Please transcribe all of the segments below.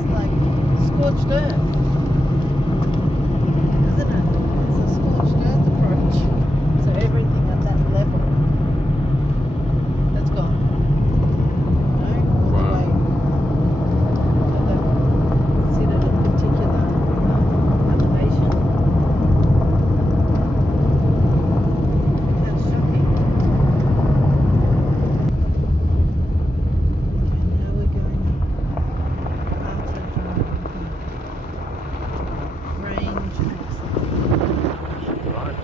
It's like scorched earth, isn't it? It's a scorched earth approach. So everything at that level, that's gone. No, all the way. I don't consider it a particular elevation. How shocking. Okay, now we're going outer range access. Right.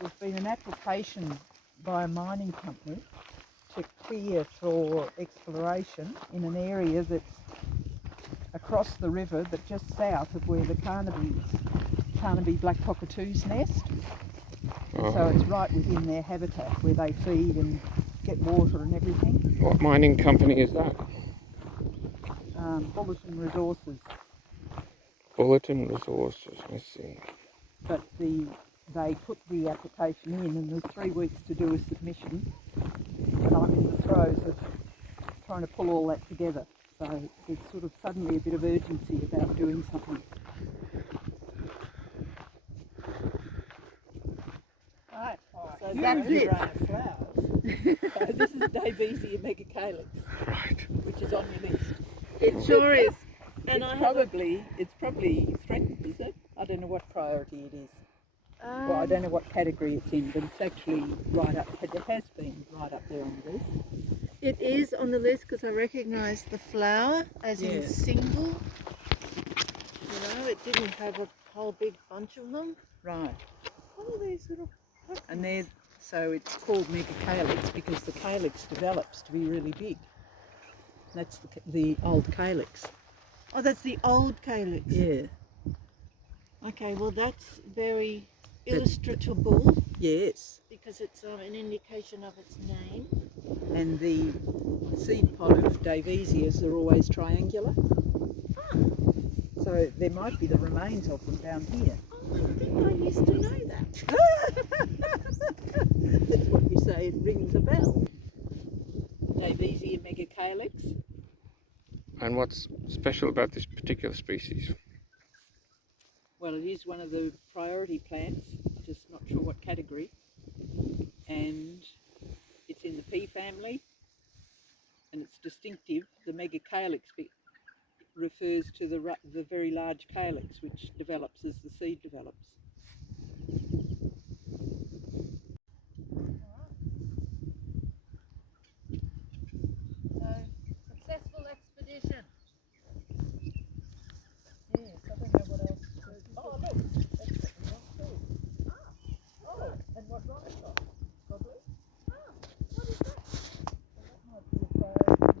There's been an application by a mining company to clear for exploration in an area that's across the river but just south of where the Carnaby black cockatoos nest. So it's right within their habitat where they feed and get water and everything. What mining company is that? Bulletin Resources. Bulletin Resources, let's see. But they put the application in and there's 3 weeks to do a submission, and I'm in the throes of trying to pull all that together. So there's sort of suddenly a bit of urgency about doing something. Right. So Huge that's it. array of flowers. So this is Davesia megacalyx, Right. which is on your list. It sure is. And It's I have probably threatened, is it? I don't know what priority it is. Well, I don't know what category it's in, but it's actually right up. It has been right up there on the list. It is on the list because I recognise the flower as in Yeah. single. You know, it didn't have a whole big bunch of them. Right. What are these little puffins? And so it's called megacalyx because the calyx develops to be really big. That's the old calyx. Oh, that's the old calyx. Yeah. Okay, well that's very illustratable Yes. because it's an indication of its name. And the seed pod of Davesias are always triangular. So there might be the remains of them down here. Oh, I think I used to know that. That's what you say, it rings a bell. Davesia megacalyx. And what's special about this particular species? Well, it is one of the priority plants, just not sure what category. And it's in the pea family. And it's distinctive. The megacalyx refers to the very large calyx, which develops as the seed develops. So, successful expedition. Yes, I don't know what else to do. Oh, look, that's what we want too. Oh, and what Ron's got? Probably. What is that? So that might be a priority.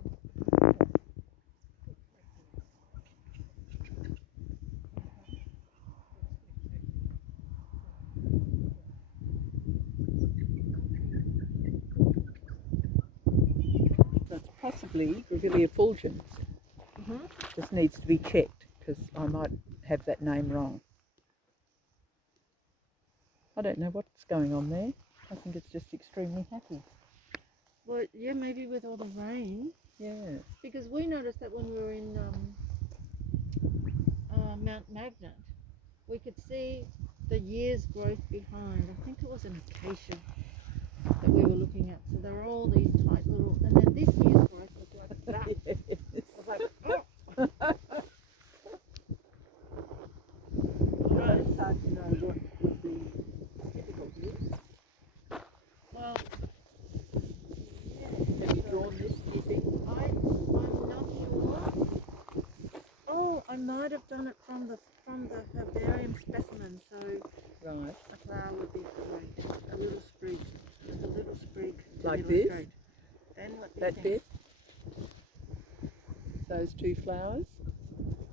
That's possibly Grevillea fulgens. Just needs to be checked because I might have that name wrong. I don't know what's going on there. I think it's just extremely happy. Well, yeah, maybe with all the rain. Yeah. Because we noticed that when we were in Mount Magnet, we could see the year's growth behind. I think it was an acacia that we were looking at. So there were all these tight little, and then this year's growth was like that. It was like, oh. Right. It's hard to know what would be typical here. Well, Have you drawn this, do you think? I'm not sure. Oh, I might have done it from the herbarium specimen. So Right. a flower would be great. A little sprig, just a little sprig. to Like this? illustrate. Then what do you That think? bit? Those 2 flowers?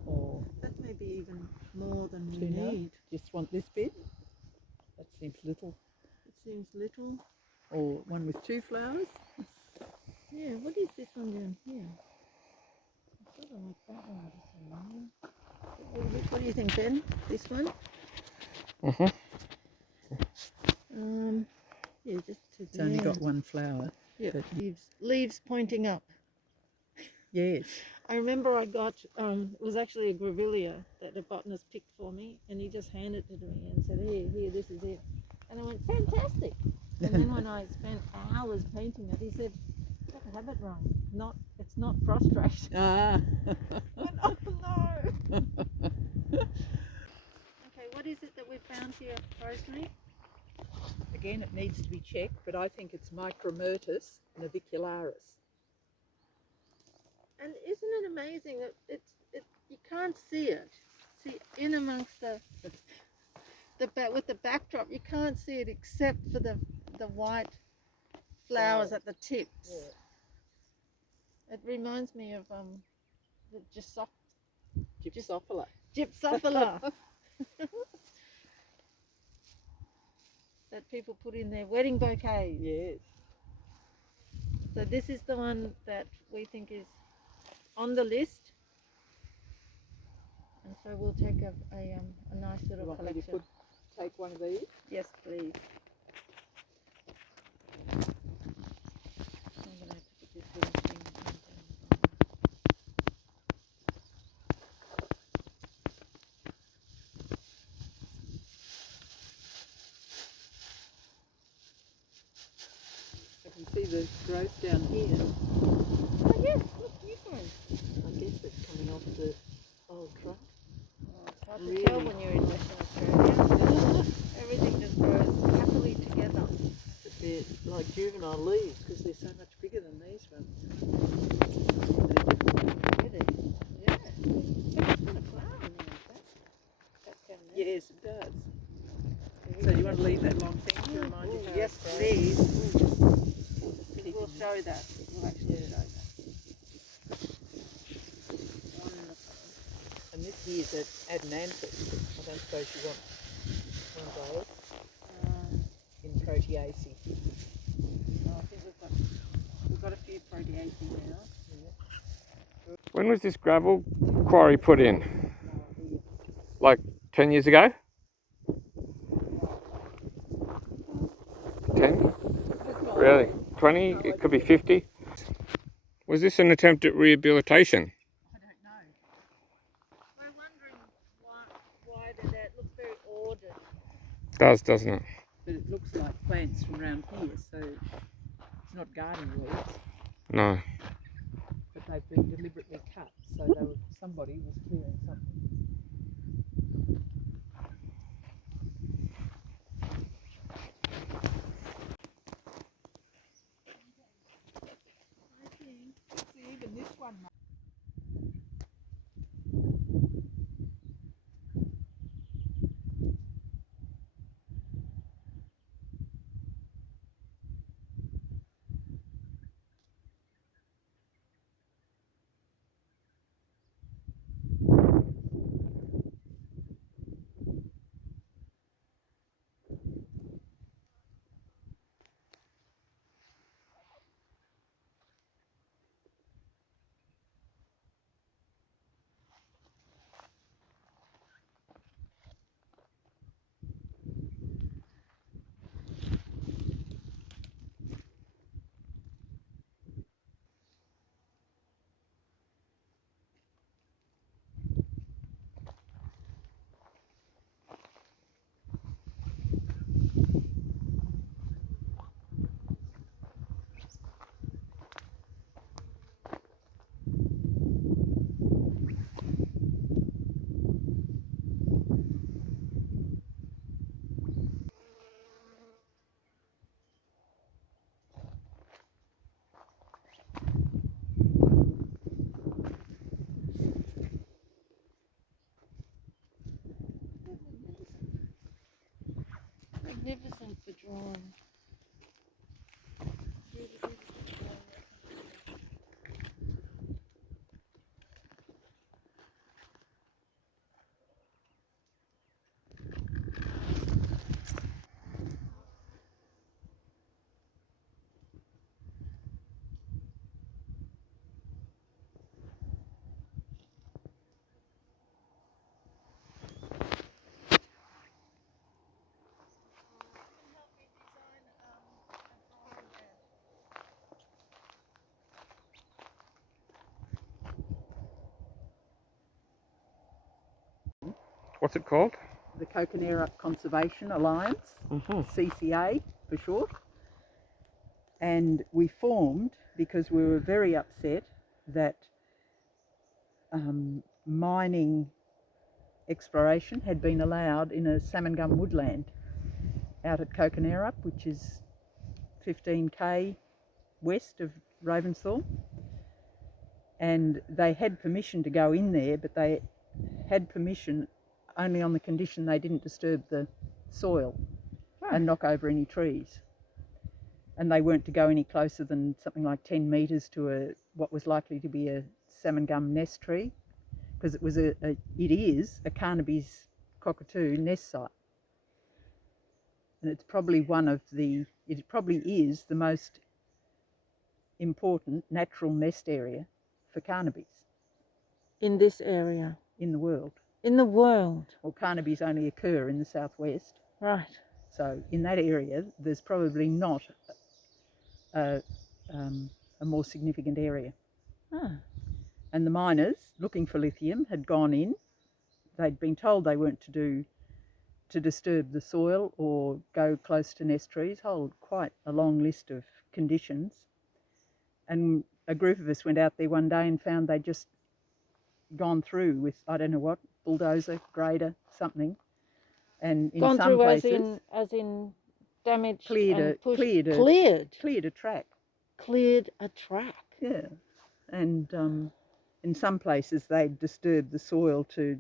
Or That may be even more than we 2 now? need. Just want this bit? That's Seems little. It seems little. Or one with 2 flowers. Yeah, what is this one doing here? I sort of like that one. What do you think, Ben? This one? Mhm. Yeah, just to It's only got 1 flower. yeah, but- leaves pointing up. Yes. I remember I got it was actually a grevillea that a botanist picked for me, and he just handed it to me and said, "Here, this is it." And I went, "Fantastic!" And then when I spent hours painting it, he said, "You have it wrong. It's not prostrate." Ah. Went, oh no. Okay, what is it that we found here, Rosemary? Again, it needs to be checked, but I think it's Micromyrtus navicularis. And isn't it amazing that you can't see it. See, in amongst with the backdrop, you can't see it except for the white flowers at the tips. Yeah. It reminds me of the Gypsophila. gypsophila that people put in their wedding bouquets. Yes. So this is the one that we think is on the list, and so we'll take a nice You little want me to collection. take one of these? Yes, please. I'm gonna have to put this little thing on. I can see the growth down here. Oh yes, look, new growth. I guess it's coming off the old trunk. Oh, it's hard to tell when you're in Western Australia. Everything just grows happily together. But they're like juvenile leaves because they're so much bigger than these ones. Really? Yeah. It's got a flower in there, that down there. Yes, it does. So do you want to leave that long thing to remind you? How Yes, it grows? please. We'll show that. We'll actually show that. Wonderful. And this here's an Adenanthus. I don't suppose you want one of those in Proteaceae. I think we've got a few Proteaceae now. When was this gravel quarry put in? Like 10 years ago? 10? Really? 20? It could be 50? Was this an attempt at rehabilitation? I don't know. We're wondering why did that look very ordered. Does, doesn't it? But it looks like plants from around here, so it's not garden weeds, No. but they've been deliberately cut, so somebody was clearing something. See, even this one. Magnificent for drawing. What's it called? The Coconera Conservation Alliance, Mm-hmm. CCA for short. And we formed because we were very upset that mining exploration had been allowed in a salmon gum woodland out at Coconera, which is 15k west of Ravensthorpe. And they had permission to go in there, but they had permission only on the condition they didn't disturb the soil and knock over any trees. And they weren't to go any closer than something like 10 metres to what was likely to be a salmon gum nest tree, because it is a Carnaby's cockatoo nest site. And it's probably it probably is the most important natural nest area for Carnaby's In this area. in the world. In the world. Well, Carnaby's only occur in the southwest. Right. So in that area, there's probably not a more significant area. Ah. And the miners looking for lithium had gone in. They'd been told they weren't to disturb the soil or go close to nest trees, quite a long list of conditions. And a group of us went out there one day and found they'd just gone through with, I don't know what, bulldozer, grader, something. And in Gone some through places, as in damaged cleared and a track. Cleared a track. Yeah. And in some places they'd disturbed the soil to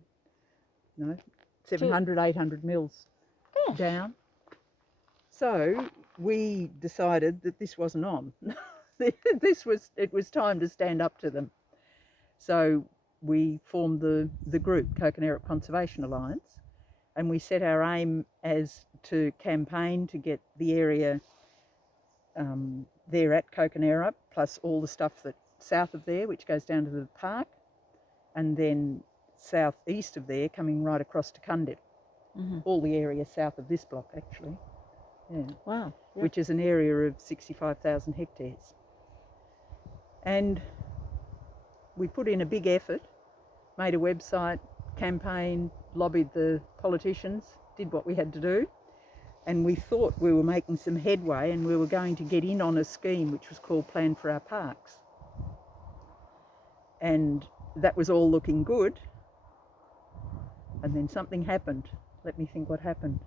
700, 800 mils down. So we decided that this wasn't on. It was time to stand up to them. So we formed the group, Coconera Conservation Alliance, and we set our aim as to campaign to get the area there at Coconera, plus all the stuff that south of there, which goes down to the park, and then southeast of there, coming right across to Cundip. Mm-hmm. All the area south of this block, actually. Yeah. Wow. Yep. Which is an area of 65,000 hectares. And we put in a big effort, made a website, campaign, lobbied the politicians, did what we had to do, and we thought we were making some headway and we were going to get in on a scheme which was called Plan for Our Parks. And that was all looking good. And then something happened. Let me think what happened.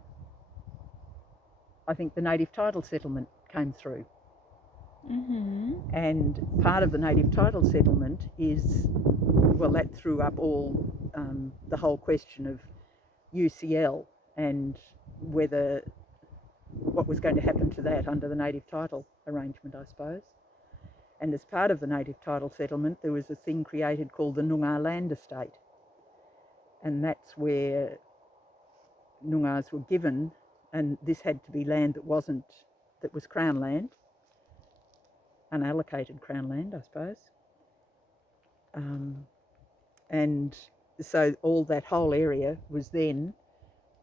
I think the native title settlement came through. Mm-hmm. And part of the native title settlement is, well, that threw up all the whole question of UCL and what was going to happen to that under the native title arrangement, I suppose. And as part of the native title settlement, there was a thing created called the Noongar Land Estate. And that's where Noongars were given, and this had to be land that was Crown land, unallocated Crown land, I suppose. And so all that whole area was then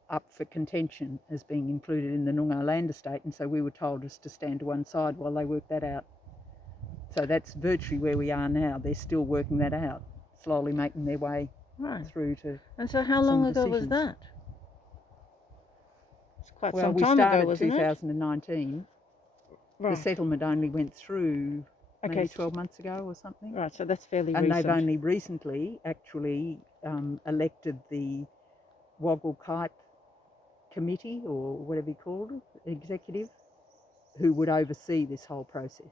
up for contention as being included in the Noongar Land Estate, and so we were told just to stand to one side while they worked that out. So that's virtually where we are now. They're still working that out, slowly making their way through to. And so how long ago was that? It's quite some time ago, wasn't it? Well, we started 2019. Right. The settlement only went through maybe 12 months ago or something. Right, so that's fairly and recent. They've only recently actually elected the Woggle Kipe committee, or whatever you called it, executive, who would oversee this whole process.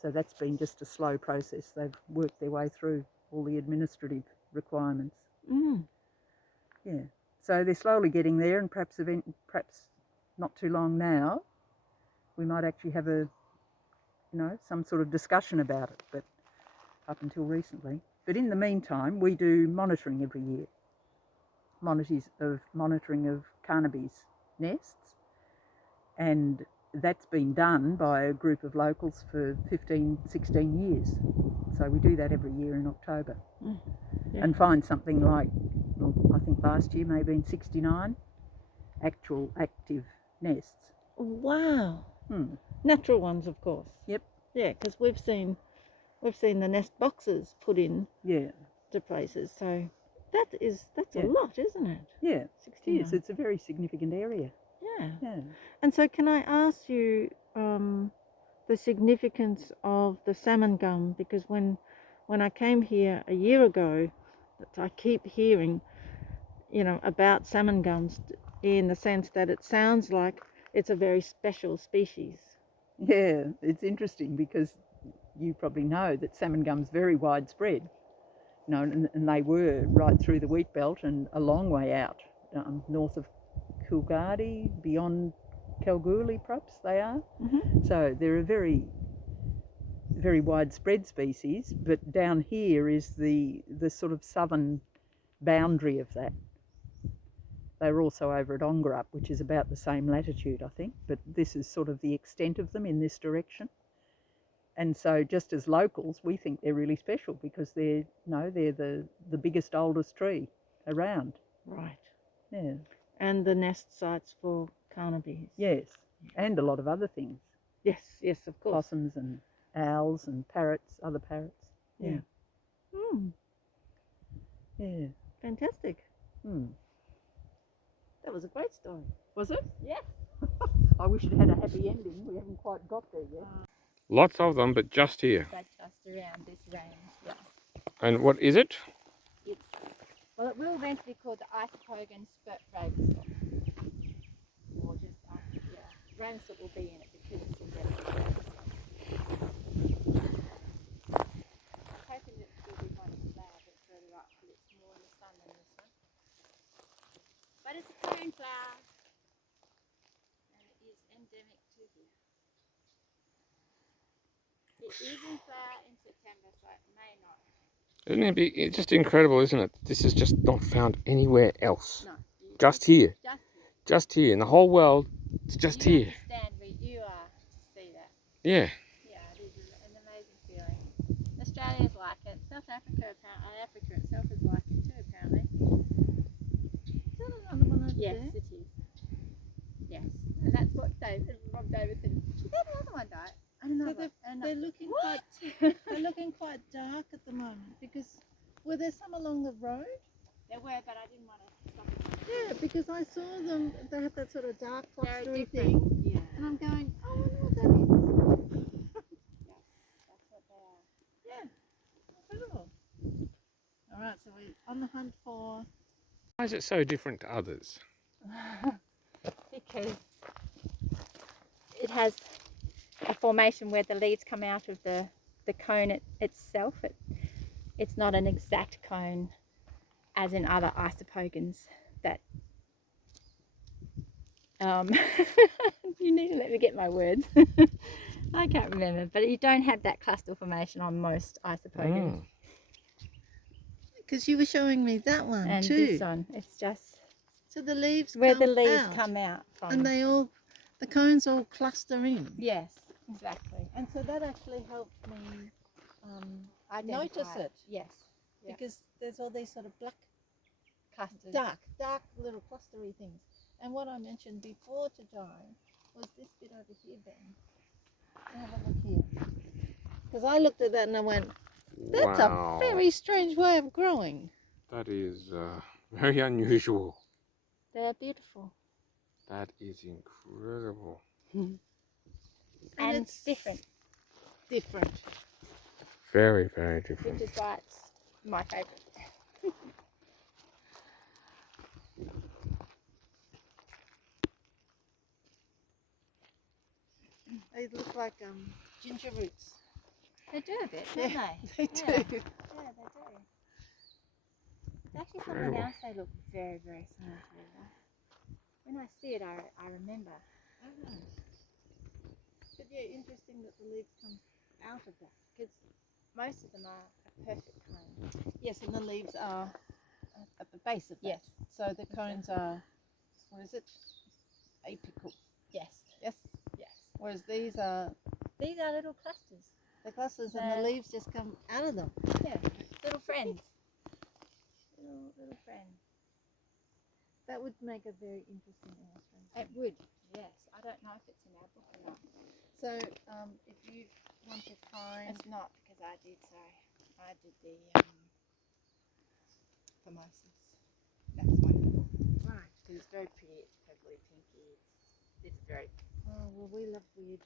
So that's been just a slow process. They've worked their way through all the administrative requirements. Mm. Yeah. So they're slowly getting there, and perhaps not too long now, we might actually have some sort of discussion about it, but up until recently. But in the meantime, we do monitoring every year. Monitoring of Carnaby's nests, and that's been done by a group of locals for 15, 16 years. So we do that every year in October. Mm. Yeah. And find something like, well, I think last year may have been 69 actual active nests. Wow. Hmm. Natural ones, of course. Yep. Yeah, because we've seen the nest boxes put in Yeah. to places. So That's Yeah. a lot, isn't it? Yeah, it 69. is. It's a very significant area. Yeah. Yeah. And so, can I ask you the significance of the salmon gum? Because when I came here a year ago, I keep hearing, about salmon gums in the sense that it sounds like it's a very special species. Yeah, it's interesting because you probably know that salmon gum's very widespread. And they were right through the wheat belt and a long way out, north of Coolgardie, beyond Kalgoorlie, perhaps they are. Mm-hmm. So they're a very, very widespread species, but down here is the sort of southern boundary of that. They were also over at Ongerup, which is about the same latitude, I think, but this is sort of the extent of them in this direction. And so just as locals, we think they're really special because they're the biggest, oldest tree around. Right. Yeah. And the nest sites for carnabees. Yes. And a lot of other things. Yes, of course. Possums and owls and parrots, other parrots. Yeah. Yeah. Fantastic. Hmm. That was a great story. Was it? Yeah. I wish it had a happy ending. We haven't quite got there yet. Lots of them, but just here. But just around this range, yeah. And what is it? Well, it will eventually be called the Isopogon spurt Ravensthorpe. Or just, Ravensthorpe will be in it because it's endemic to Ravensthorpe. I'm hoping that it will be one flower a bit further up because it's more in the sun than this one. But it's a cone flower and it is endemic to here. It is in flower in September, so it may not. It's just incredible, isn't it? This is just not found anywhere else. No. Just here. Just here. Just here. In the whole world, it's just you here. Understand where you are to see that. Yeah. Yeah, it is an amazing feeling. Australia's like it. South Africa, Africa itself is like it too, apparently. Is that another one over Yes, there? it is. Yes, and that's what Rob Davidson. Is that another one, Di? I don't know. So they're looking What? they're looking quite dark at the moment because were there some along the road? There were, but I didn't want to stop it. Yeah, because I saw them. They had that sort of dark Very clustery different. thing, Yeah, and I'm going, I wonder what that is. that's what they are. Yeah, incredible. All right, so we're on the hunt for. Why is it so different to others? Because it has a formation where the leaves come out of the cone itself. It's not an exact cone as in other isopogons that you need to let me get my words. I can't remember, but you don't have that cluster formation on most isopogons. Because you were showing me that one And too. this one, it's just So the leaves where come the leaves out, come out from. and the cones all cluster in. Yes, exactly. And so that actually helped me notice Identify it. Yes. Yeah. Because there's all these sort of black, Clusters. dark little clustery things. And what I mentioned before to Di was this bit over here, Ben. Have a look here. Because I looked at that and I went, that's Wow. a very strange way of growing. That is very unusual. They're beautiful. That is incredible. And it's different, Different. Very, very different. which is why it's my favourite. They look like ginger roots. They do a bit, don't Yeah, they? They do. Yeah, they do. It's actually something Incredible. else they look very, very similar to. When I see it, I remember. But yeah, interesting that the leaves come out of that. Because most of them are a perfect cone. Yes, and the leaves are at the base of that. Yes. So the cones are, what is it? Apical. Yes. Yes. Yes. Whereas these are These are little clusters. the clusters, and the leaves just come out of them. Yeah. Little friends. Little friends. That would make a very interesting illustration. It would. Yes. I don't know if it's in our book or not. So if you want to find, It's not because I did the Formosus. That's one of them. Right. Because it's very pretty. It's purpley pinky. It's very. Oh, well, we love weird.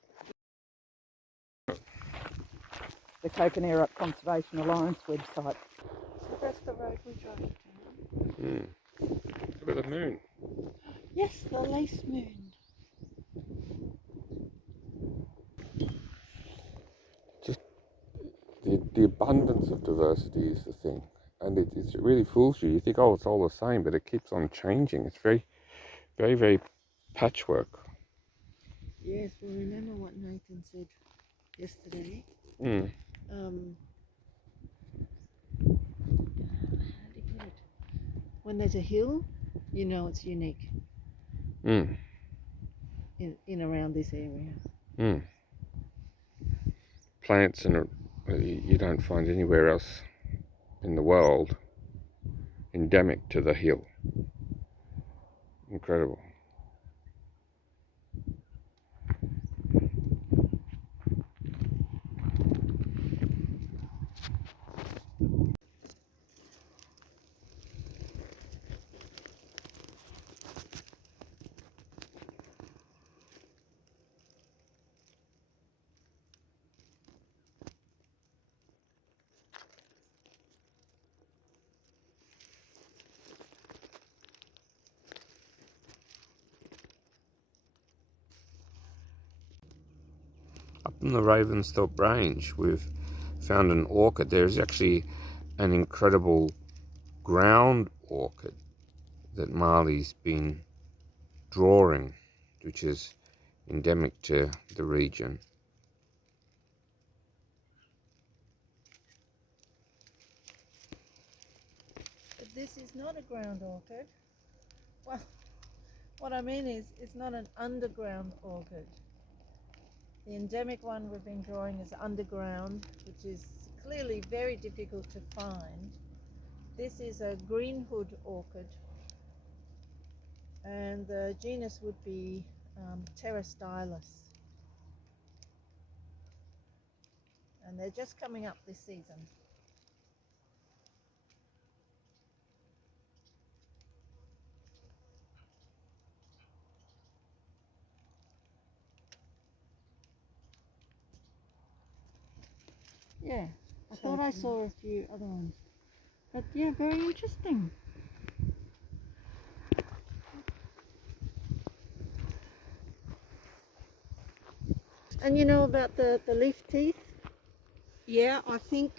The Coconera Conservation Alliance website. So that's the road we drive down. Mm. Look at the moon. Yes, the lace moon. The abundance of diversity is the thing, and it really fools you. You think, oh, it's all the same, but it keeps on changing. It's very, very, very patchwork. Yes, well, remember what Nathan said yesterday. Mm. How do you put it? When there's a hill, you know it's unique Mm. in around this area. Mm. Plants you don't find anywhere else in the world endemic to the hill. Incredible. Up in the Ravensthorpe range, we've found an orchid. There's actually an incredible ground orchid that Marley's been drawing, which is endemic to the region. But this is not a ground orchid. Well, what I mean is, it's not an underground orchid. The endemic one we've been drawing is underground, which is clearly very difficult to find. This is a greenhood orchid, and the genus would be Pterostylis. And they're just coming up this season. Yeah, I thought I saw a few other ones. But yeah, very interesting. And you know about the leaf teeth? Yeah, I think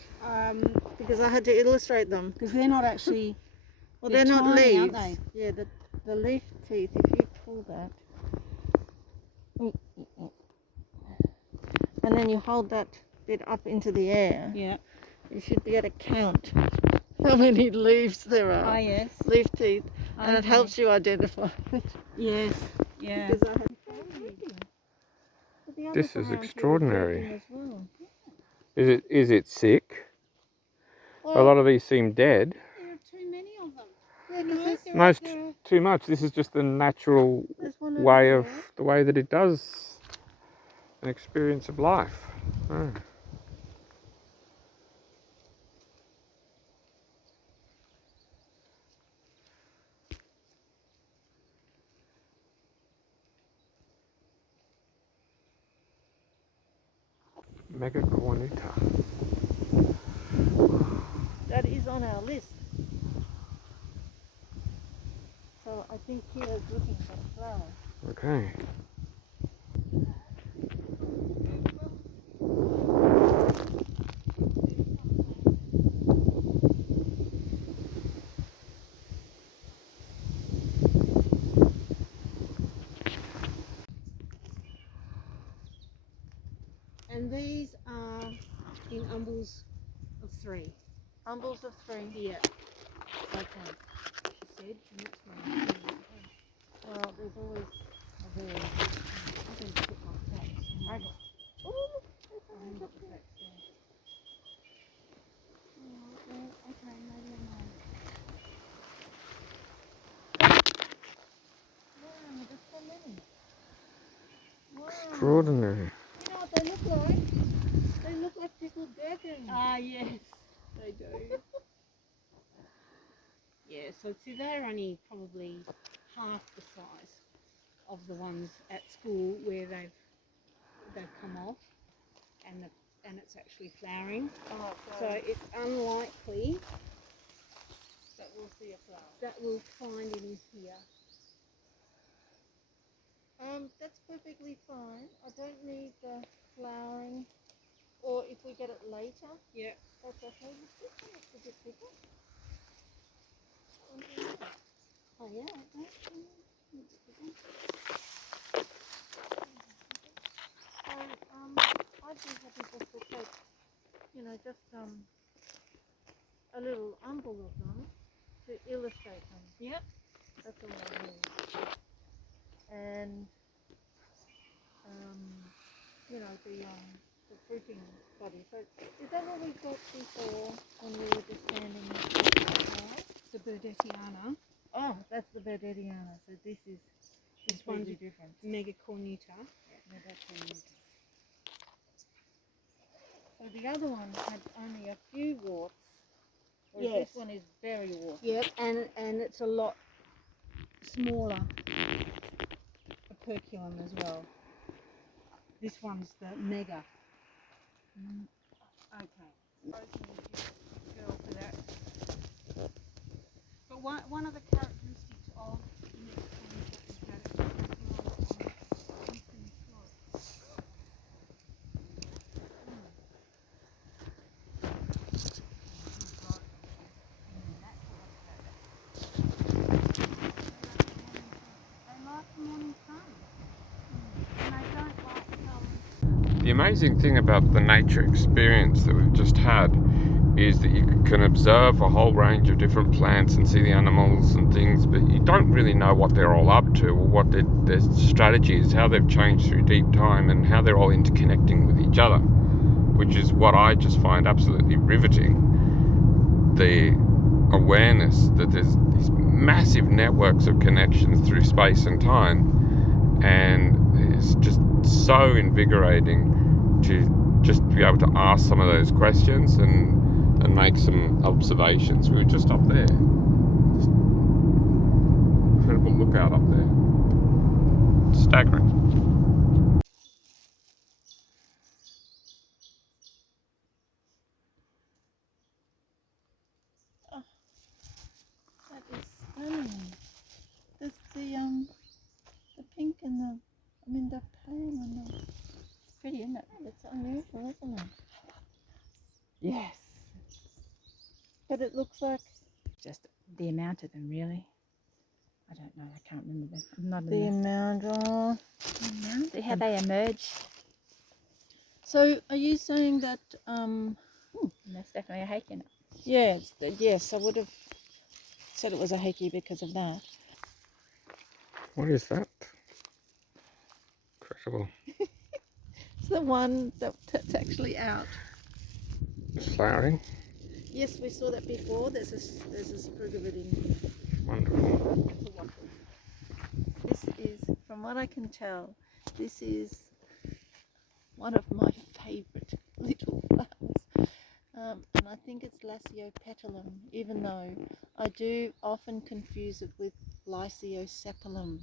Because I had to illustrate them. because they're not actually. Well, They're they're not tiny, leaves. aren't they? Yeah, the leaf teeth, if you pull that, and then you hold that bit up into the air, Yeah. you should be able to count how many leaves there Oh are. yes. Leaf teeth, and it Okay. helps you identify. Yes. Yeah. Because I had But the others This is around here were extraordinary. drooping as well. Is it sick? A Well, lot of these seem dead. There are too many of them. yeah, 'cause No, it's too much. This is just the natural there's one over way there. of the way that it does an experience of life. Oh. Mega Cornuta. That is on our list. So I think Kira's looking for a flower. Okay. And these are in umbels of 3. Umbels of 3. Yeah. Okay. She said. Next one. Well, there's always a there. I'm going to put my cats. Okay. Ooh, there's a I'm red not up there. back there. Okay, maybe I'm right. Wow, there's so many. Wow. Extraordinary. You know what they look like? They look like pickled gherkins. Ah yes, they do. Yeah, so see, they're only probably half the size of the ones at school where they've come off, and it's actually flowering. Oh, So it's unlikely that we'll see a flower. that we'll find any here. That's perfectly fine. I don't need the flowering, or if we get it later, Yeah. that's okay. This one looks a bit bigger. Oh yeah. So, I'd be happy just to take, just a little umble of them to illustrate them. Yep. That's all I need. And the fruiting body. So is that what we got before when we were just standing outside? The Burdettiana. Oh, that's the Burdettiana. So this is This one's completely different. Mega cornuta. Yeah, that's unique. So the other one had only a few warts, whereas Yes. this one is very warty. Yep, and it's a lot smaller. Operculum as well. This one's the mega. Okay. Girl for that. But one of the characteristics of the mega cornuta is that it grows on eastern slopes. The amazing thing about the nature experience that we've just had is that you can observe a whole range of different plants and see the animals and things, but you don't really know what they're all up to or what their strategy is, how they've changed through deep time and how they're all interconnecting with each other, which is what I just find absolutely riveting. The awareness that there's these massive networks of connections through space and time, and it's just so invigorating to just be able to ask some of those questions and make some observations. We were just up there. Just incredible lookout up there. Staggering. That is stunning. There's the pink and the pale and the Pretty, isn't it? it's unusual, isn't it? Yes. But it looks like Just the amount of them, really. I don't know. I can't remember them. I'm not the amount. Oh. See how they emerge. So are you saying that And that's definitely a hake in it. yeah, yes, I would have said it was a hakey because of that. What is that? Incredible. It's the one that's actually out. It's flowering. Yes, we saw that before. There's a sprig of it in here. Wonderful. This is, from what I can tell, this is one of my favourite little flowers. And I think it's Laciopetalum, even though I do often confuse it with Lysiosepalum.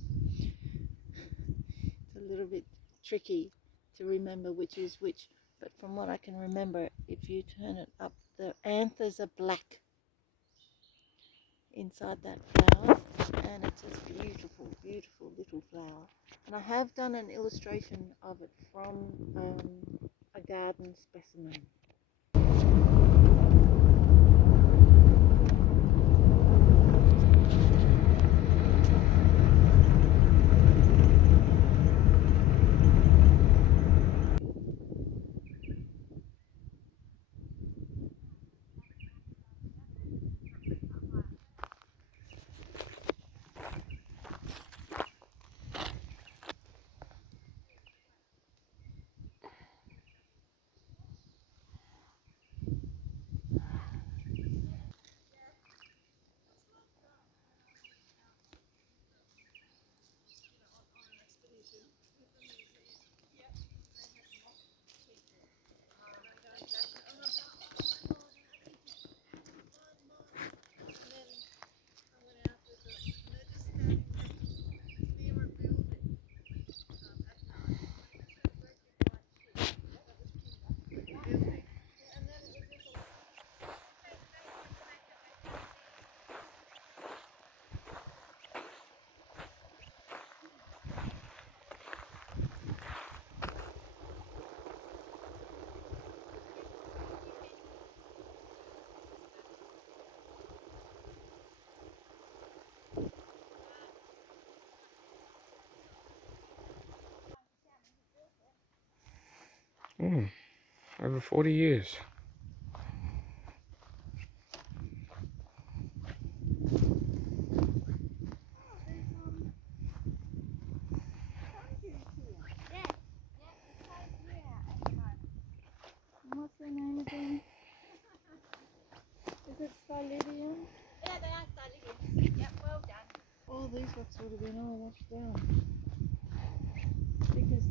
It's a little bit tricky to remember which is which, but from what I can remember, if you turn it up, the anthers are black inside that flower, and it's a beautiful, beautiful little flower. And I have done an illustration of it from a garden specimen. Over 40 years. What's their name again? Is it Stylidium? Yeah, they are Stylidium. Yep, well done. All these rocks would have been all washed down. Because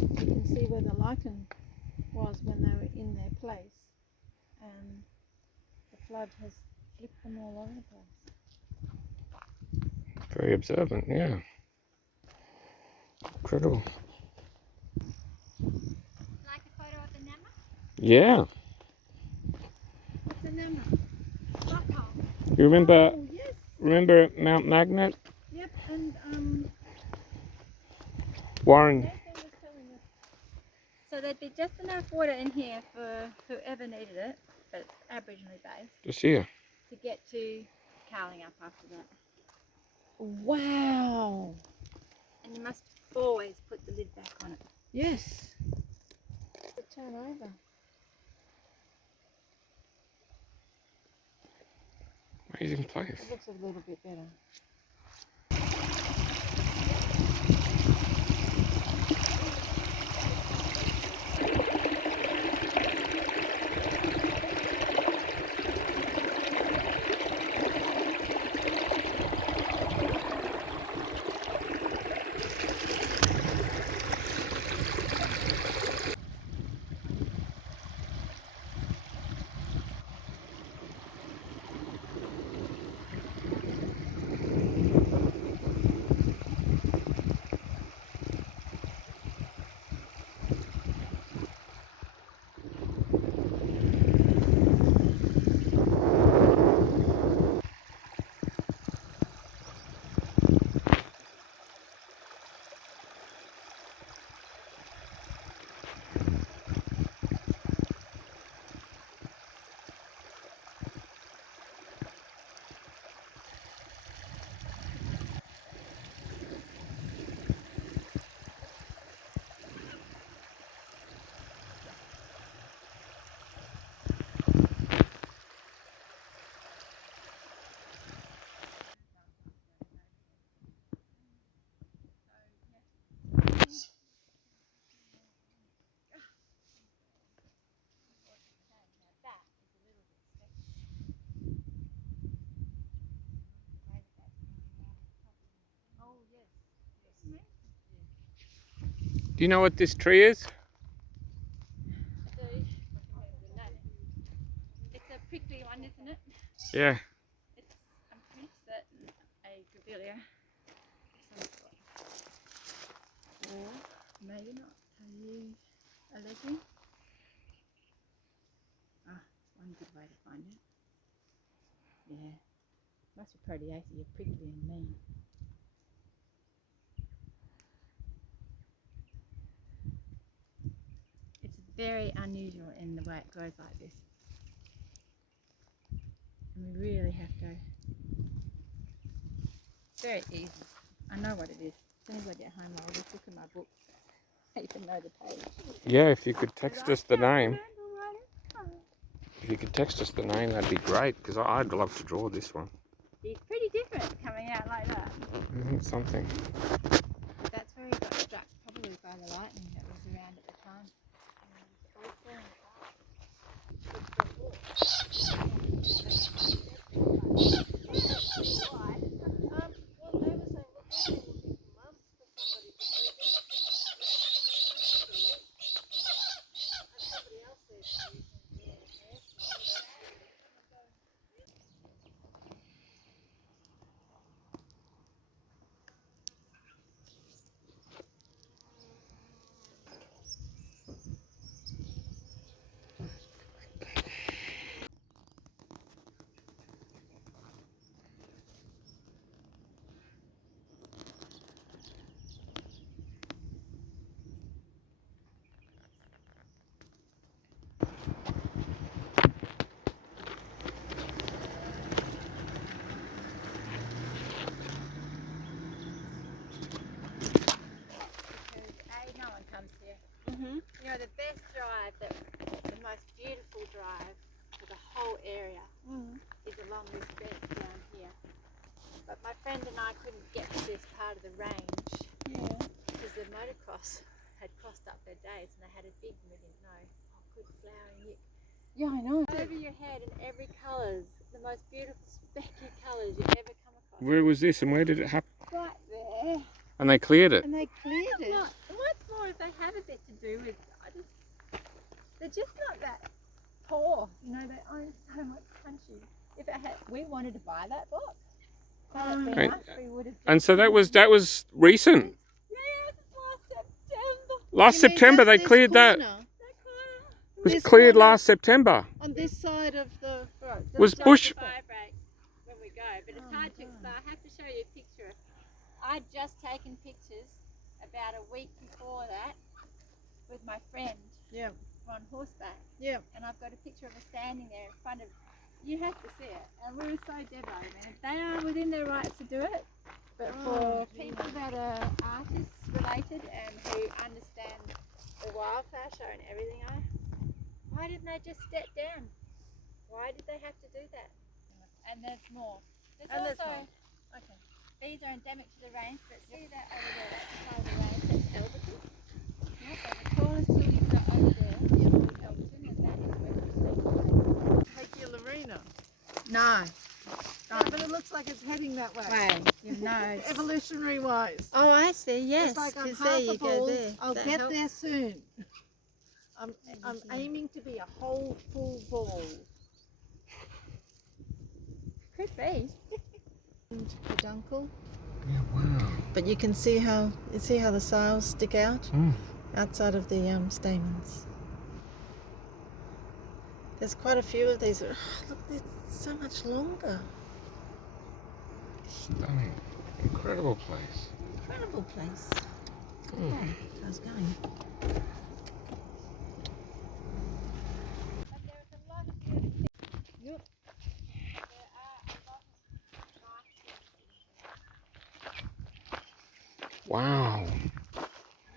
you can see where the lichen was when they were in their place. And the flood has flipped them all over the place. Very observant, yeah. Incredible. Like a photo of the Nama? Yeah. What's the number? Rock hole. You remember Oh, yes. remember Mount Magnet? Yep, and Warren. Nathan was telling us. So there'd be just enough water in here for whoever needed it, but it's Aboriginally based, Just here. to get to Carling up after that. Wow. And you must always put the lid back on it. Yes. To turn over. Amazing place. It looks a little bit better. Do you know what this tree is? It's a prickly one, isn't it? Yeah. It's, I'm pretty certain, a grevillea of some sort. Or maybe not. Are you a legend? Ah, one good way to find it. Yeah. Must be proteaceae, you're prickly and mean. It's very unusual in the way it grows like this. And we really have to. It's very easy. I know what it is. As soon as I get home, I'll just look in my book. I even know the page. Yeah, if you could text us the name. If you could text us the name, that'd be great, because I'd love to draw this one. It's pretty different coming out like that. Something. That's where he got struck, probably by the lightning that was around at the time. know, the best drive, the most beautiful drive for the whole area is along this bit down here. But my friend and I couldn't get to this part of the range because the motocross had crossed up their days and they had a big, we didn't know, good flowering yick. Yeah, I know. Over your head in every colours, the most beautiful specky colours you ever come across. Where was this and where did it happen? Right there. And they cleared it. And they cleared it. Not, what's more, if they have a bit to do with, they're just not that poor. You know, they own so much country. If it had, we wanted to buy that block. Right. We would have. And so that was recent. Yeah, it was last September. Last You mean September just they this cleared that. corner? It was This cleared corner? last September. On this side of the road. Was Just bush. the fire break when we go, but it's hard to explain. I have to show you a picture. I'd just taken pictures about a week before that with my friend. Yeah. On horseback. Yeah. And I've got a picture of her standing there in front of. You have to see it. And we were so devoted. And they are within their rights to do it. But for people that are artists related and who understand the wildflower show and everything, why didn't they just step down? Why did they have to do that? And there's more. There's also, Okay. these are endemic to the range, but see that over there, that's part of the range, that's Alberton. So the tallest trees are over there, Alberton, and that is where we Regularina. No. No, but it looks like it's heading that way. No. Evolutionary wise. Oh, I see, yes. It's like I'm 'cause half there a you go ball. there. I'll That get helps. there soon. I'm aiming to be a whole full ball. Could be. Peduncle. Yeah, wow. But you can see how the sails stick out outside of the stamens. There's quite a few of these. Look, they're so much longer. Stunning. Incredible place. Incredible place. Mm. Oh, I was going. But there's a lot of beautiful things. Yep. There are a lot of nice things. Wow. You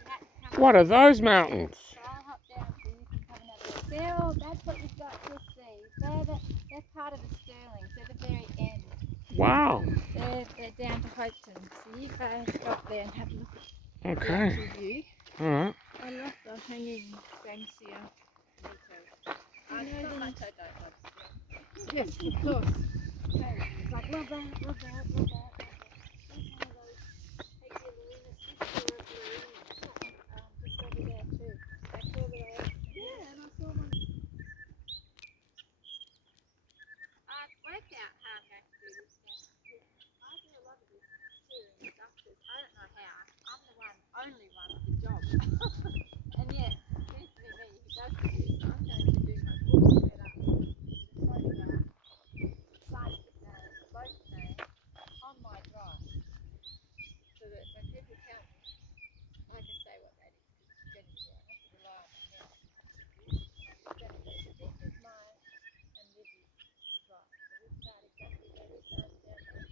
had to come What are those mountains? So I'll hop down so you can come and have a look. They're all, that's what you've got to see. They're part of the Stirlings. They're the very end. Wow. They're down to Hopetoun. So you go up there and have a look at the Okay. actual view. Alright. I love the hanging banksia. I know so much I don't love. Yes, of course. It's like love that, love that, love that, love that. That's one of those Regularina, sister of Lorena, just over there too. That's all the way up. Yeah, and I saw one. I've worked out how I'm going to do this now. I do a lot of this too in ductors. I don't know how. I'm the only one with the job. And yet, it seems to be me who does the use. I'm going to do my full setup with a photograph, site boat name on my drive. So that when people tell me, I can say what that is. Because then I have to rely on my memory. And I'm just going to go, this is mine and this is right. So we start exactly where we started down there.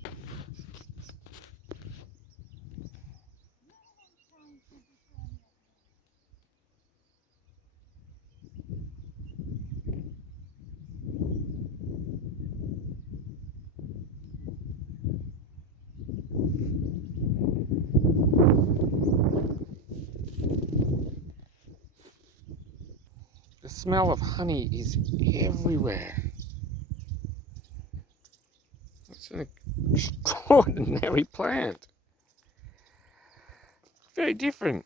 No one's trying to determine that. The smell of honey is everywhere. It's an extraordinary plant. Very different.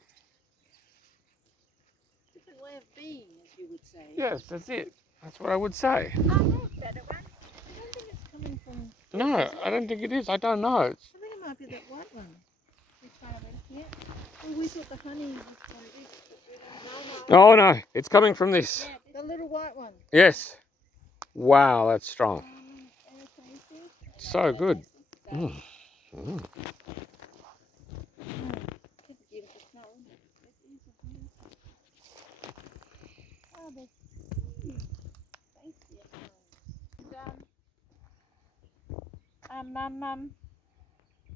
Different way of being, as you would say. Yes, that's it. That's what I would say. Oh, there's better ones. I don't think it's coming from. No, I don't think it is. I don't know. It's, I think it might be that white one. Which one are we looking at? Well, we thought the honey was from this, but we don't know. oh no, it's coming from this. Yeah, The little white one. Yes. Wow, that's strong. this. So good. So, Mm. Mm. it's a beautiful smell, isn't it? It is a beautiful. Oh, there's tasty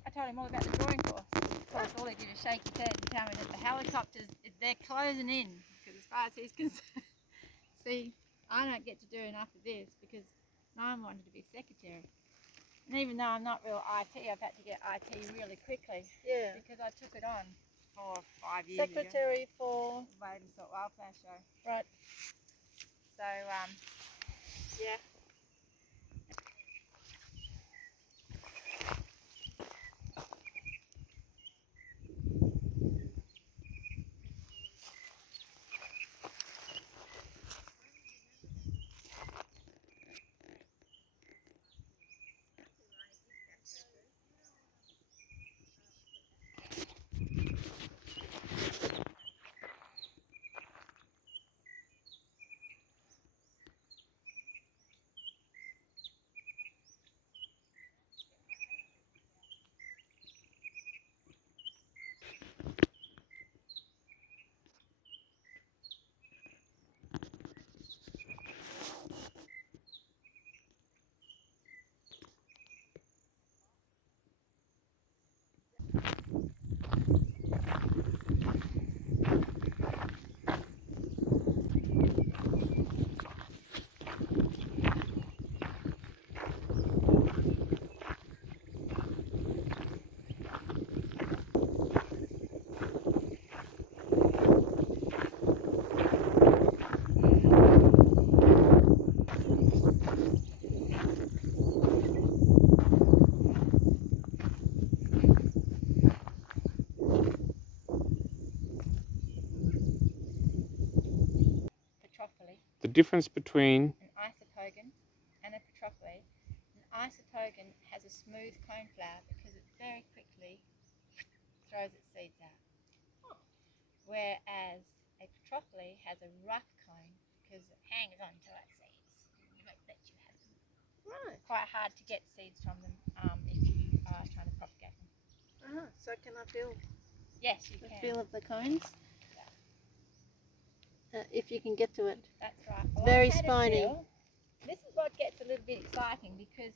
I told him all about the drawing course. Of course, all he did is shake his head and tell me that the helicopters, they're closing in because as far as he's concerned. See, I don't get to do enough of this because Mum wanted to be secretary. And even though I'm not real IT, I've had to get IT really quickly Yeah. because I took it on 4 or 5 years Secretary for. ago. Ravensthorpe Wildflower Show. Right. So, yeah. Petrophily, The difference between an isopogon, and a petrophily. An isopogon has a smooth cone flower because it very quickly throws its seeds out. Whereas a petrophily has a rough cone because it hangs on to its seeds. It won't let you have them. Right. Quite hard to get seeds from them if you are trying to propagate them. So can I feel Yes, you the can. feel of the cones? If you can get to it. That's right. Well, Very I've had a spiny. feel. This is what gets a little bit exciting because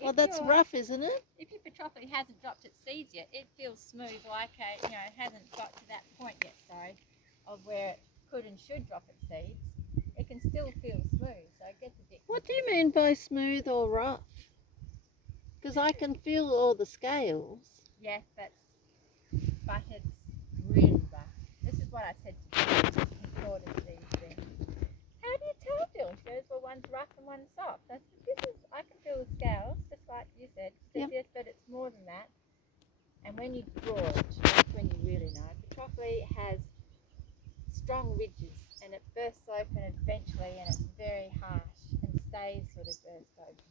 Well, if that's your- rough, isn't it? If your petrophily hasn't dropped its seeds yet, it feels smooth like it hasn't got to that point yet, of where it could and should drop its seeds. It can still feel smooth, so it gets a bit. What do you mean by smooth or rough? Because I can feel all the scales. Yes, but it's really rough. This is what I said to you. He thought of these things. How do you tell, Jill? She goes, well, one's rough and one's soft. I said, I can feel the scales, just like you said. She said, yes, but it's more than that. And when you draw it, that's when you really know. Petrophily has strong ridges and it bursts open eventually and it's very harsh and stays sort of burst open.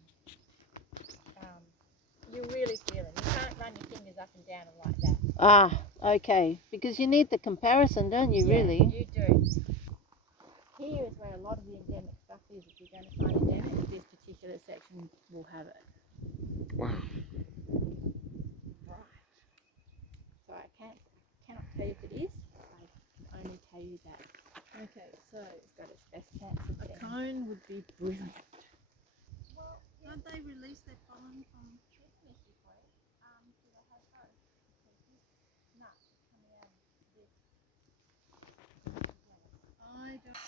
You really feel it. You can't run your fingers up and down and like that. Ah, okay. Because you need the comparison, don't you, really? You do. Here is where a lot of the endemic stuff is. If you're going to find endemic, this particular section will have it. wow. Right. So I cannot tell you if it is. I can only tell you that Okay, so it's got its best chance of a being. cone would be brilliant. Well, Don't they release their pollen from...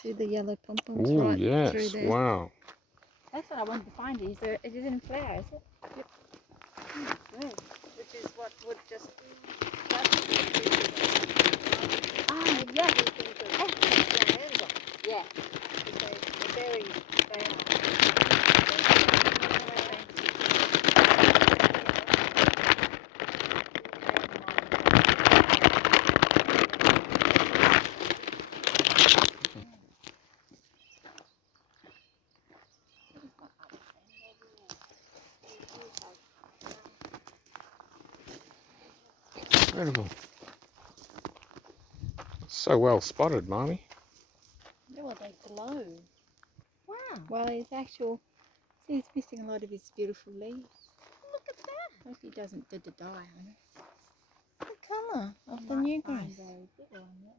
See the yellow pom-poms Oh right through yes, there? wow. That's what I wanted to find you. It is in flower, is it? Yep. Which is what would just... Oh, yeah. Yeah. Very... Incredible. So well spotted, Marnie. Yeah, well, they glow. Wow. Well, his actual... See, he's missing a lot of his beautiful leaves. Look at that. Hope he doesn't die on us. The colour of You the might new find growth. a bigger one, yeah.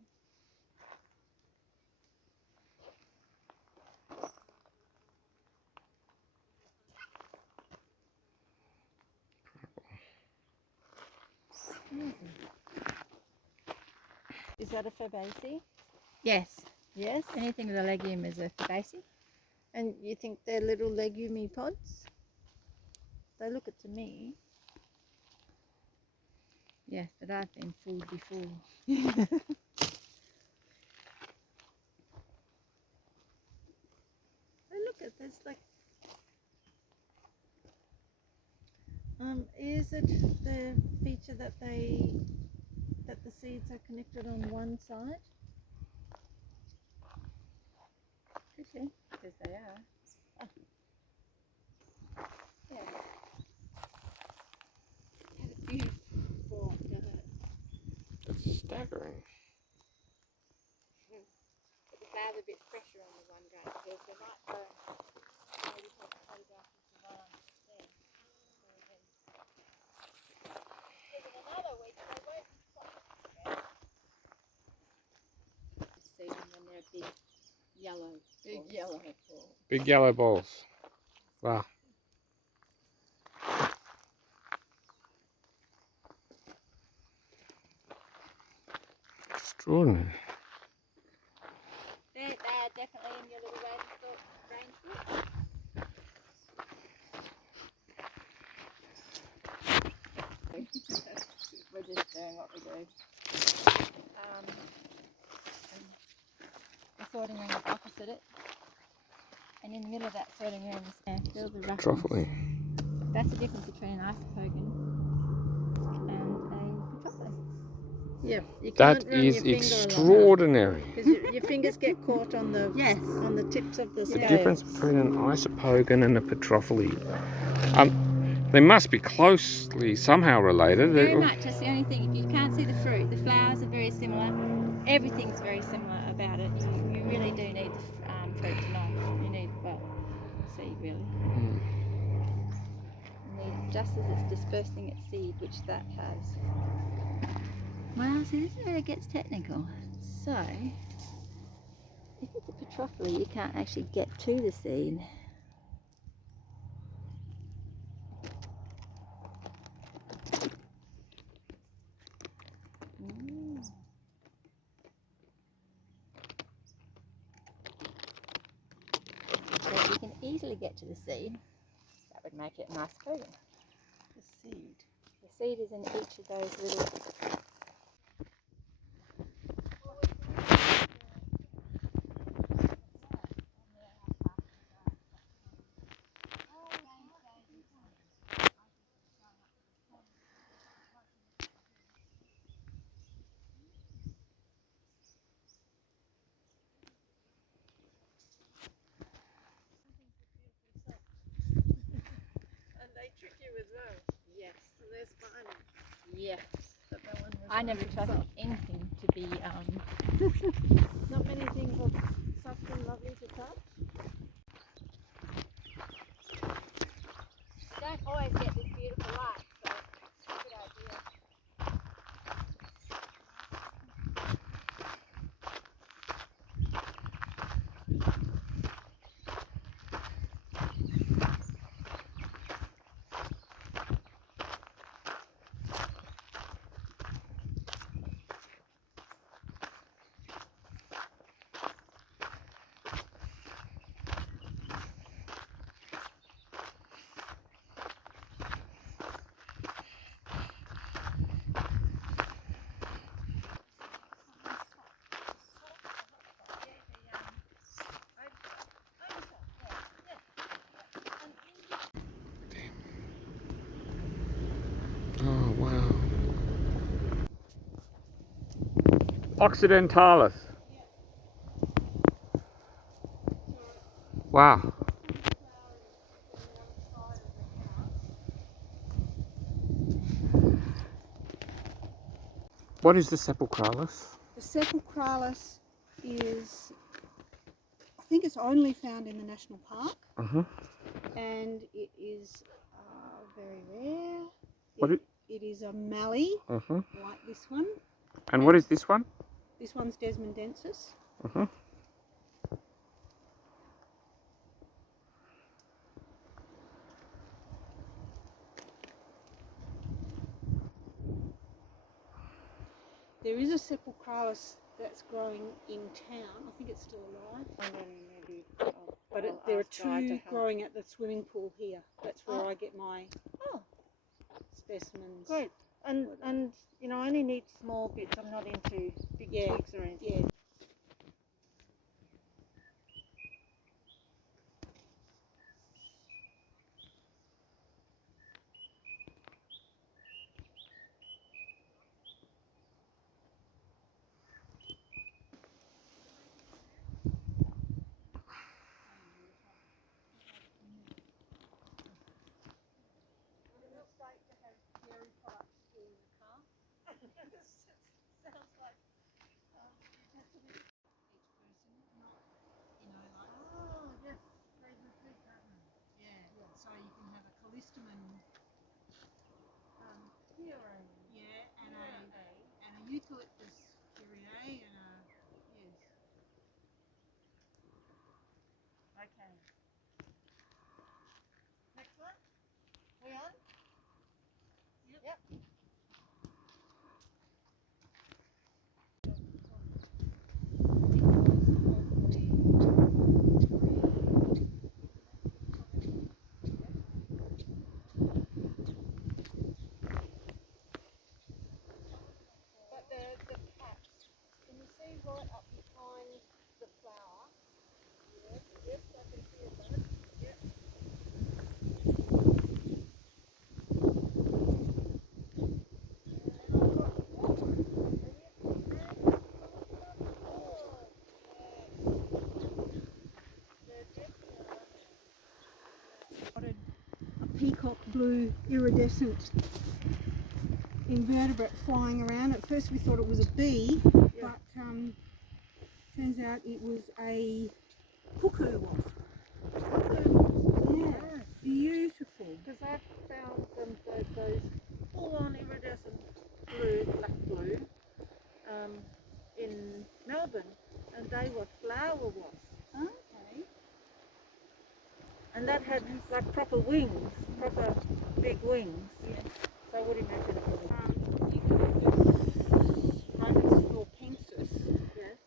Is that a Fabaceae? Yes, Yes. Anything with a legume is a fabaceae. And you think they're little legume pods? They look it to me. Yes, but I've been fooled before. They look at there's like. Is it the feature that the seeds are connected on one side? Could be, because they are. Yeah. Has a beautiful form, doesn't it? It's staggering. But the flowers are a bit fresher on the one branch, so they might go maybe take the photograph into one on there. Because in another week they won't be quite together. See them when they're big yellow. Big balls. yellow ball. Big yellow balls. Wow. Extraordinary. They're definitely in your little Ravensthorpe range book. We're just doing what we do. The sorting room is opposite it. And in the middle of that sorting room is filled with roughness. Petrophily. That's the difference between an isopogon and a petrophily. Yeah, you That can't run is your finger extraordinary. because your fingers get caught on the on the tips of the The scales. difference between an isopogon and a petrophily. They must be closely somehow related. Very much. That's the only thing. If you can't see the fruit, the flowers are very similar. Everything's very similar about it. You really do need the fruit to know. You need, well, the seed really. Hmm. You need it just as it's dispersing its seed, which that has. Well, see, this is where it gets technical. So, if it's a petrophily, you can't actually get to the seed. So if you can easily get to the seed, that would make it a nice pogon. The seed. The seed is in each of those little. And they trick you as well. Yes. And they're spiny. Yes. But that one was I never nice and trust soft. anything to be. Not many things are soft and lovely to touch. You don't always get this beautiful light, so it's a good idea. Oh, wow. Occidentalis. Wow. What is the sepulchralis? The sepulchralis is, I think it's only found in the national park, Uh-huh. and it is very rare. What It is a mallee, Uh-huh. like this one. And what is this one? This one's Desmondensis. Uh-huh. There is a sepulchralis that's growing in town. I think it's still alive. And then maybe But I'll there are ask Guy to two help. growing at the swimming pool here. That's where Oh. I get my Oh, specimens. great. And you know, I only need small bits. I'm not into big Yeah. twigs or anything. Yeah. Oh, yes. They do big, don't they? Yeah. So you can have a callistemon, Here, yeah, and a eucalyptus kyrie and a yes. Okay. Next one. We on? Yep. But the caps, can you see right up behind the flower? Yes, I can see it, bud. Yep. A peacock blue iridescent invertebrate flying around. At first we thought it was a bee, Yeah. but turns out it was a cuckoo wasp. Yeah, beautiful. Because I found them, those full-on iridescent blue, black blue, in Melbourne, and they were flower wasps. Okay. And that had like proper wings, proper big wings. Yeah. So I would imagine it was a Ravensthorpensis, yes.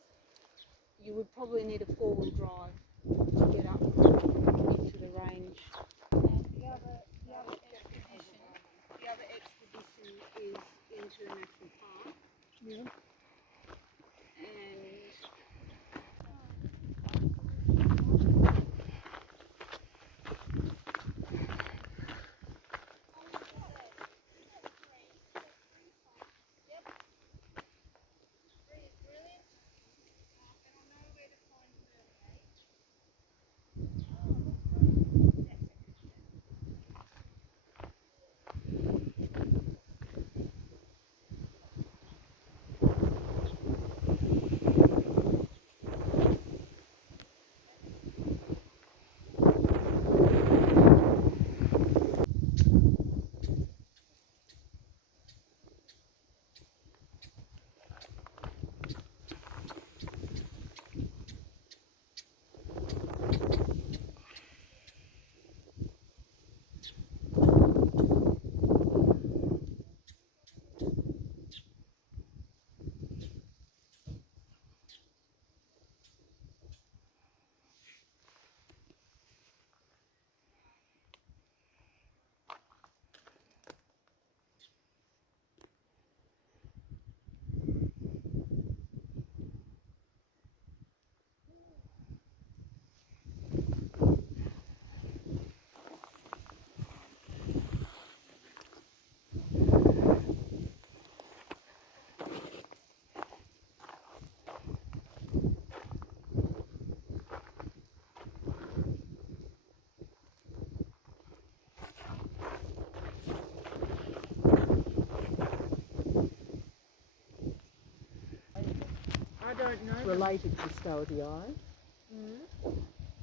you would probably need a four-wheel drive to get up into the range. And the other expedition is into a national park. Yeah. And I don't know. Related to Staudiae,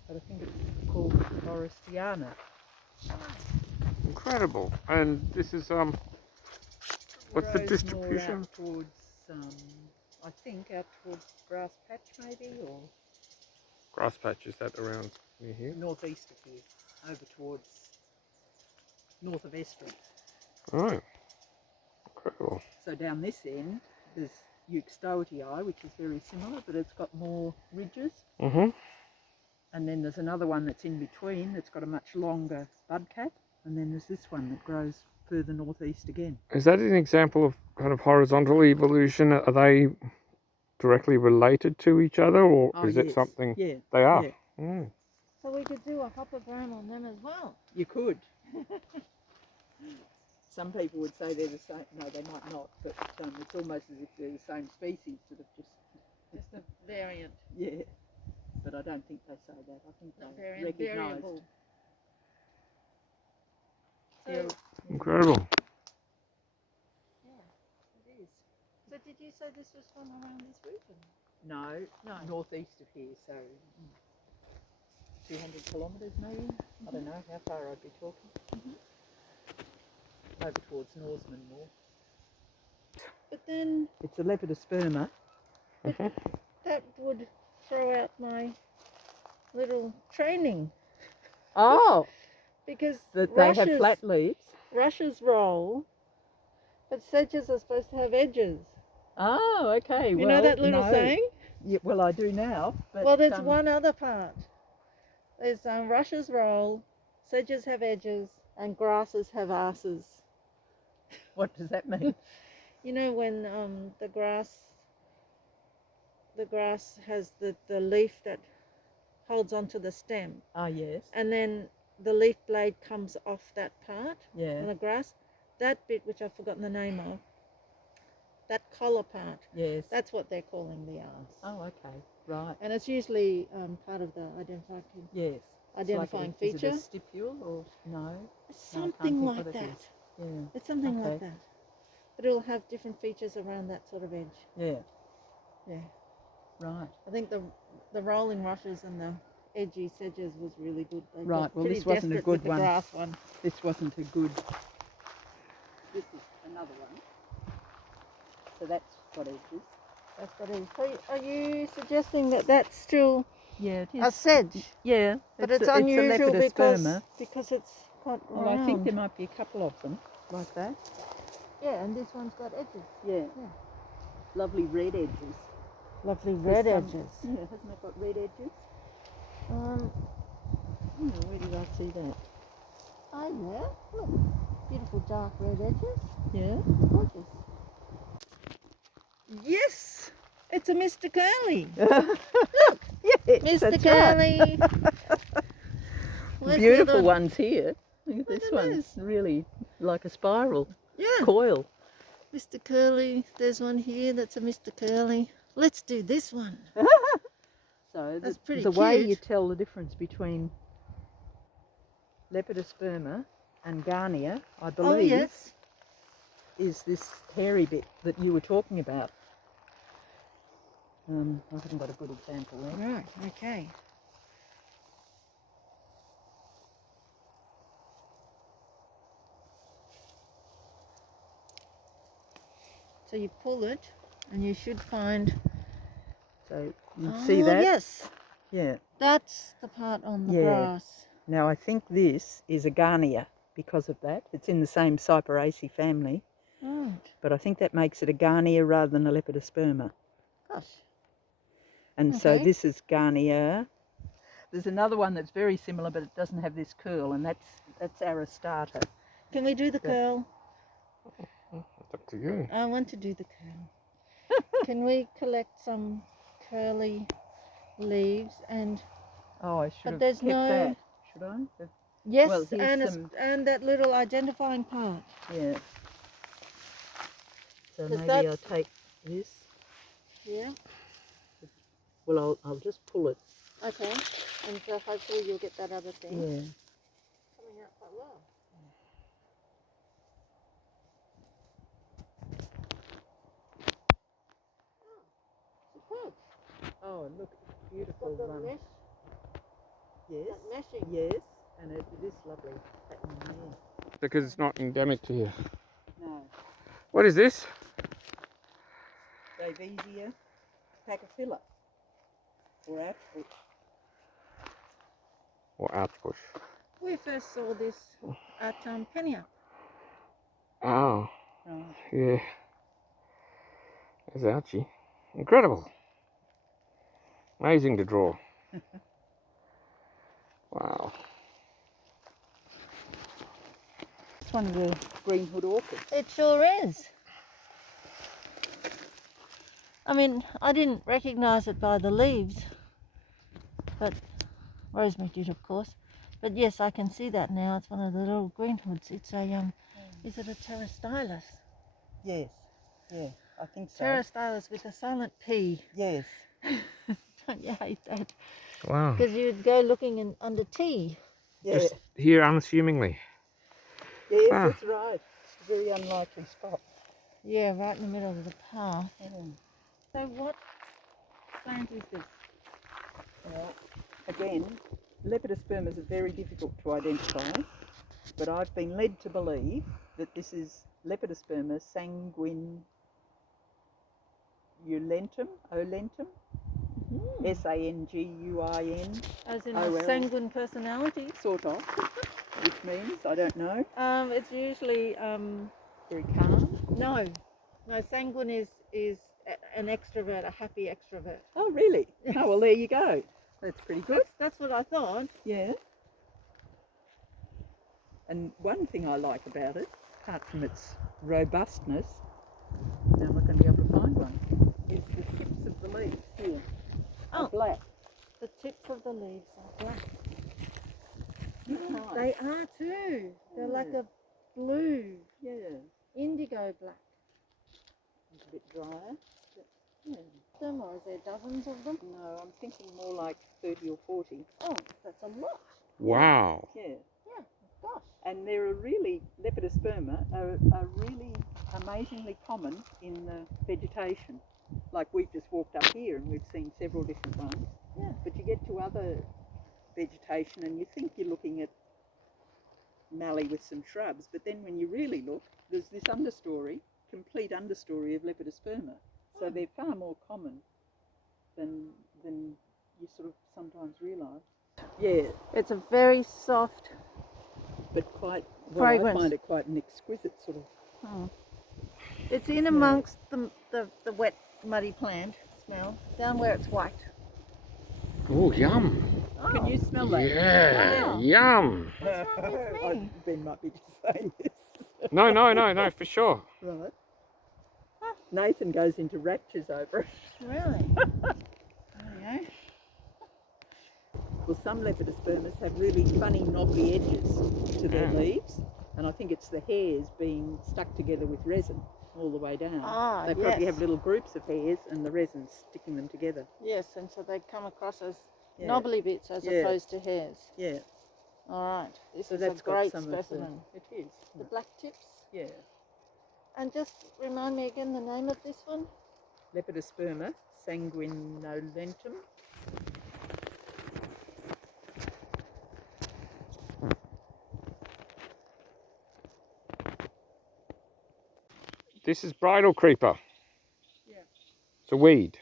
but I think it's called Forestiana. Incredible. And this is what's the Grows distribution? more out towards, I think, out towards Grass Patch maybe, or Grass patch, is that around near here? northeast of here, over towards north of Estuary. Oh, incredible. So down this end, there's Euxtoetii, which is very similar, but it's got more ridges. Mm-hmm. And then there's another one that's in between that's got a much longer bud cap. And then there's this one that grows further northeast again. Is that an example of kind of horizontal evolution? Are they directly related to each other, or Oh, is it yes. something? Yeah. They are. Yeah. Mm. So we could do a hoppergram on them as well. You could. Some people would say they're the same. No, they might not, but it's almost as if they're the same species that have Just a variant. yeah. But I don't think they say that. I think Not they variant, recognised. variable. So, Yeah. Incredible. yeah, it is. So did you say this was from around this region? No, northeast of here, so 200 kilometres maybe. I don't know how far I'd be talking. Over towards Norseman more. But then It's a lepidosperma. that would throw out my little training Oh, because that they have flat leaves. rushes roll, but sedges are supposed to have edges. Oh, okay. You well, know that little no. saying? Yeah, well, I do now. But, Well, there's one other part. There's rushes roll, sedges have edges, and grasses have asses. What does that mean? You know when the grass has the leaf that holds onto the stem, Ah, yes. and then the leaf blade comes off that part Yeah. on the grass. That bit, which I've forgotten the name of, that collar part, Yes. that's what they're calling the arse. Oh, okay. Right. And it's usually part of the Yes. identifying Is it feature. a stipule or no? Something think like what it that. is. Yeah. It's something like Okay. that. But it'll have different features around that sort of edge. Yeah. Yeah. Right. I think the rolling rushes and the edgy sedges was really good. They Right, got well, pretty this wasn't a desperate good with one. The grass one. This wasn't a good. This is another one. So that's got edges. That's what it is. So are you suggesting that that's still Yeah, it a sedge? Yeah, But it's unusual a because lepidosperma. it's quite Well, round. I think there might be a couple of them like that. Yeah, and this one's got edges. Yeah. Yeah. Lovely red edges. Lovely red There's edges. Yeah, hasn't it got red edges? Um, Where did I see that? oh yeah. Look, beautiful dark red edges. Yeah. Gorgeous. Yes, it's a Mr. Curly. Look, yes, Mr. that's Curly. right. Where's the Beautiful other- ones here. Look at Look this at one. this. Really like a spiral Yeah, coil. Mr. Curly. There's one here that's a Mr. Curly. Let's do this one. So That's pretty the way cute. you tell the difference between lepidosperma and Garnia, I believe, Oh yes. is this hairy bit that you were talking about. I haven't got a good example there. Right. Okay. So you pull it, and you should find. So you see Oh, that? yes. Yeah. That's the part on the Yeah. grass. Now I think this is a Garnia because of that. It's in the same Cyperaceae family, Right. but I think that makes it a Garnia rather than a lepidosperma. Gosh. And so Okay. this is Garnia. There's another one that's very similar, but it doesn't have this curl, and that's Aristata. Can we do the Yeah. curl? It's up to you. I want to do the curl. Can we collect some curly leaves and Oh, I should But have there's kept no- that. Should I? yes, Well, here's and some- and that little identifying part. Yeah. So 'Cause maybe that's- I'll take this. Yeah. Well, I'll just pull it. Okay. And so hopefully you'll get that other thing Yeah. coming out quite well. Superb. Oh, look, beautiful Got the one. mesh, Yes. that meshing. Yes, and it is lovely pattern there. Because it's not endemic to here. No. What is this? Davesia pachyphila. Or outbush. Or outbush? We first saw this at Penia. Oh, Right. yeah. There's Archie. Incredible. Amazing to draw. Wow. It's one of the greenwood orchids. It sure is. I mean, I didn't recognise it by the leaves, but Rosemary did, of course. But yes, I can see that now. It's one of the little greenwoods. It's a is it a pterostylus? Yes, yeah, I think so. Pterostylus with a silent P. Yes. Don't you hate that? Wow. Because you'd go looking under T. Yeah. Just here unassumingly. Yes, Ah. that's right. It's a very unlikely spot. Yeah, right in the middle of the path. Mm. So what plant is this? Well, again, Lepidospermas are very difficult to identify, but I've been led to believe that this is Lepidosperma sanguinulentum, olentum, Sanguin, As in Oh, a well. sanguine personality? sort of, which means, I don't know, It's usually very calm. no, sanguine is an extrovert, a happy extrovert. Oh, really? Oh, well, there you go. That's pretty good. That's what I thought. Yeah. And one thing I like about it, apart from its robustness, now I'm not going to be able to find one, is the tips of the leaves here are Oh. black. The tips of the leaves are black. Nice. They are too. They're like a blue, Yeah, indigo black. it's a bit drier. But, yeah. Them, or is there dozens of them? No, I'm thinking more like 30 or 40. Oh, that's a lot. Wow. Yeah. Gosh. And they're Lepidosperma are really amazingly common in the vegetation. Like we've just walked up here and we've seen several different ones. Yeah. But you get to other vegetation and you think you're looking at mallee with some shrubs, but then when you really look, there's this understory, complete understory of Lepidosperma. So they're far more common than you sort of sometimes realise. Yeah, It's a very soft. but quite, well, I Fragrance. find it quite an exquisite sort of. Oh. It's in amongst the wet, muddy plant smell, down where it's white. Oh, yum. Oh. Can you smell that? Yeah, Wow. yum. What's wrong with me? Ben might be just saying this. No, for sure. Right. Nathan goes into raptures over it. Really? There you Well, some Lepidospermas have really funny knobbly edges to their Yeah. leaves, and I think it's the hairs being stuck together with resin all the way down. Ah, They probably yes. have little groups of hairs and the resin sticking them together. Yes, and so they come across as Yeah. knobbly bits as Yeah. opposed to hairs. Yeah. All right, this So is that's a got great some specimen. of the. It is. The black tips. Yeah. And just remind me again the name of this one. Lepidosperma sanguinolentum. This is bridal creeper. Yeah. It's a weed.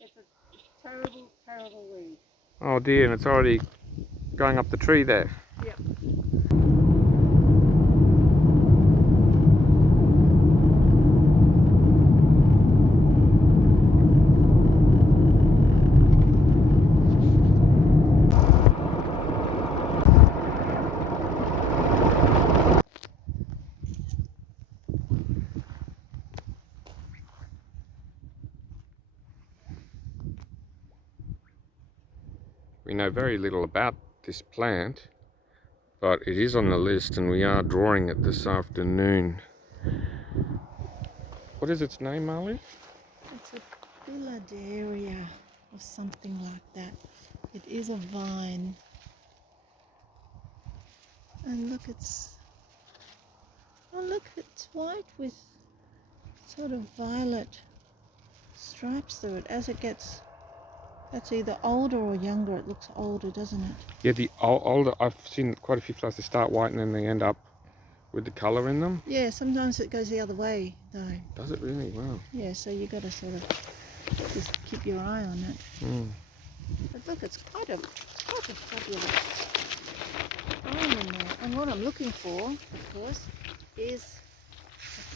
It's a terrible, terrible weed. Oh dear, and it's already going up the tree there. Yep. We know very little about this plant, but it is on the list and we are drawing it this afternoon. What is its name, Marley? It's a biladeria or something like that. It is a vine. And look, it's white with sort of violet stripes through it. As it gets, that's either older or younger. It looks older, doesn't it? Yeah, the older, I've seen quite a few flowers, they start white and then they end up with the colour in them. Yeah, sometimes it goes the other way though. Does it really? Wow. Yeah, so you got to sort of just keep your eye on it. Mm. But look, it's quite a fabulous vine in there. And what I'm looking for, of course, is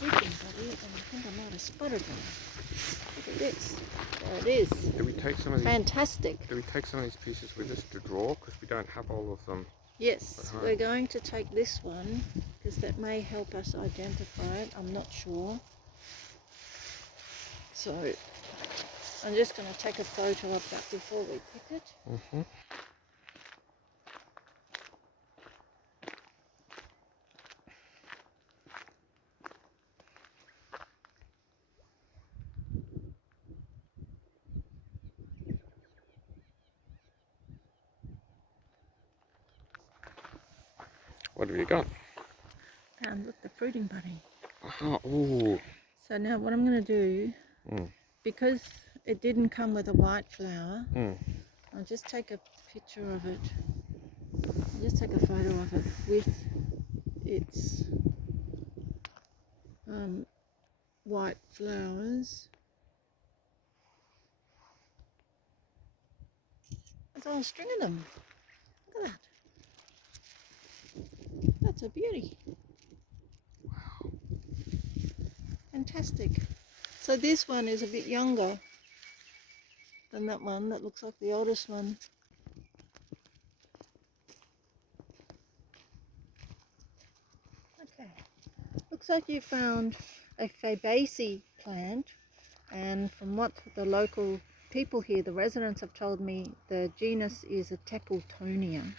a fruiting buddy, and I think I might have spotted one. Look at this. There it is. Do we take some of these? Fantastic. Do we take some of these pieces with us to draw? Because we don't have all of them. Yes, we're going to take this one because that may help us identify it. I'm not sure. So I'm just going to take a photo of that before we pick it. Mm-hmm. What have you got? And look, the fruiting bunny. Oh, ooh. So now what I'm going to do, because it didn't come with a white flower, I'll just take a picture of it. I'll just take a photo of it with its white flowers. There's a whole string of them. Look at that. That's a beauty. Wow. Fantastic. So this one is a bit younger than that one. That looks like the oldest one. Okay. Looks like you found a Fabaceae plant, and from what the local people here, the residents, have told me, the genus is a Tackletonia.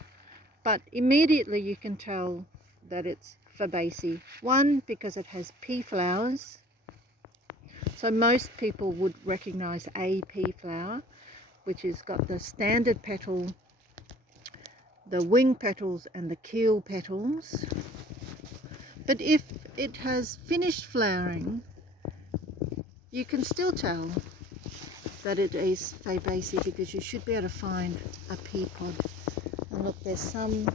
But immediately you can tell that it's Fabaceae. One, because it has pea flowers. So most people would recognise a pea flower, which has got the standard petal, the wing petals and the keel petals. But if it has finished flowering, you can still tell that it is Fabaceae because you should be able to find a pea pod. And look, there's some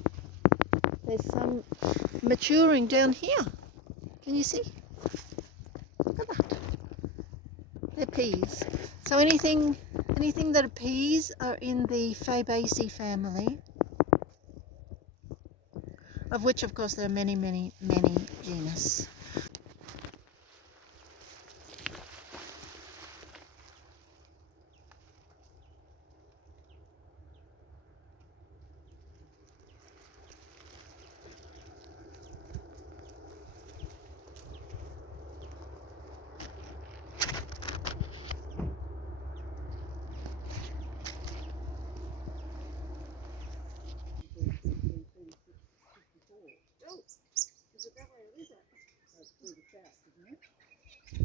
maturing down here. Can you see? Look at that. They're peas. So anything that are peas are in the Fabaceae family, of which of course there are many, many, many genus.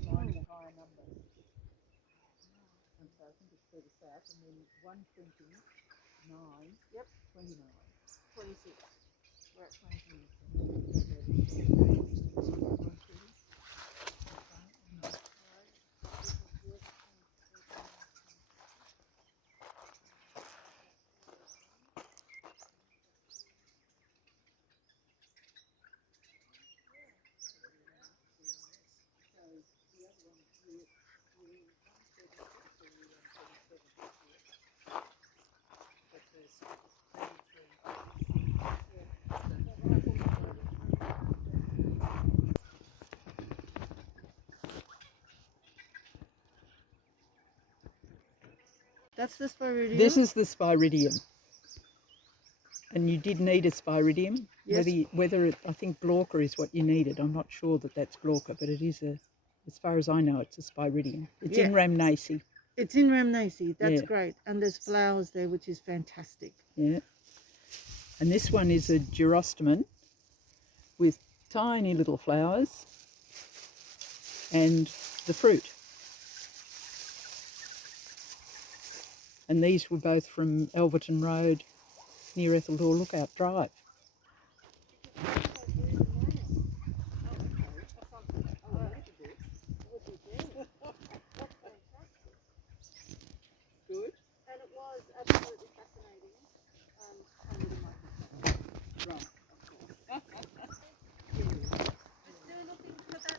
Nine the higher number. And so I think it's further south, and then 129. Yep. 29. 26. We're at 26. That's the spiridium? This is the spiridium. And you did need a spiridium. Yes. Whether it, I think glauca is what you needed. I'm not sure that that's glauca, but it is as far as I know, it's a spiridium. It's in Rhamnaceae. It's in Rhamnaceae. That's Yeah. great. And there's flowers there, which is fantastic. Yeah. And this one is a gerostemon with tiny little flowers and the fruit. And these were both from Elverton Road near Etheldore Lookout Drive. Good. And it was absolutely fascinating. Under the microscope. Right. Still looking for that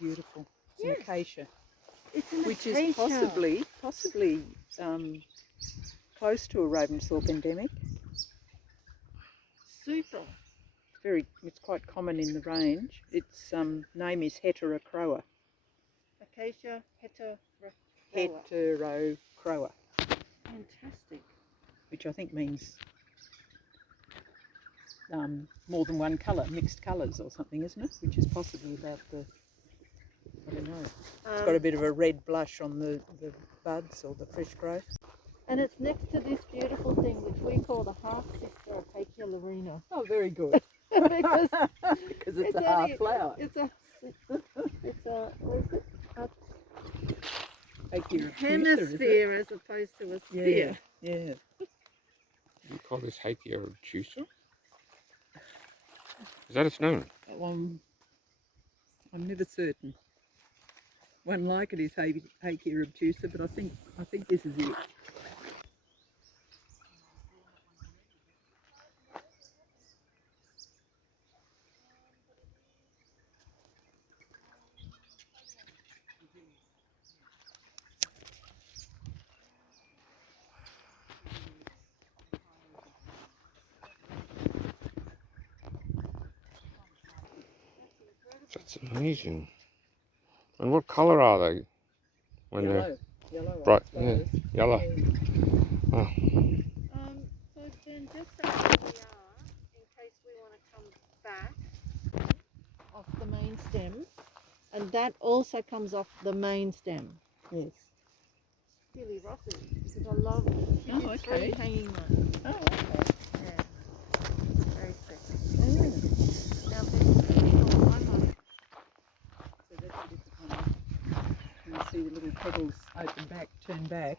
Beautiful. It's an acacia, It's an which acacia. is possibly close to a Ravensthorpe endemic. Super. It's quite common in the range. Its name is Heterocroa. Acacia heterocroa. Heterocroa, Fantastic. which I think means more than one colour, mixed colours or something, isn't it? Which is possibly about I don't know. It's got a bit of a red blush on the buds or the fresh growth. And it's next to this beautiful thing which we call the half-sister of Acacia larina. Oh, very good. Because it's a half flower. It's a what is it? Acacia Hemisphere as opposed to a sphere. Yeah. You call this Hakea obtusa? Is that its name? I'm never certain. One like it is Hakea obtusa, but I think this is it. That's amazing. And what colour are they? When Yellow. bright, I suppose. yellow. Yeah. Oh. So then just so where we are, in case we want to come back off the main stem, and that also comes off the main stem. Yes. Really rocky, because I love okay. hanging ones. Oh, okay. Yeah. Very pretty. Now there's one on. So that's a different one. You see the little petals turn back.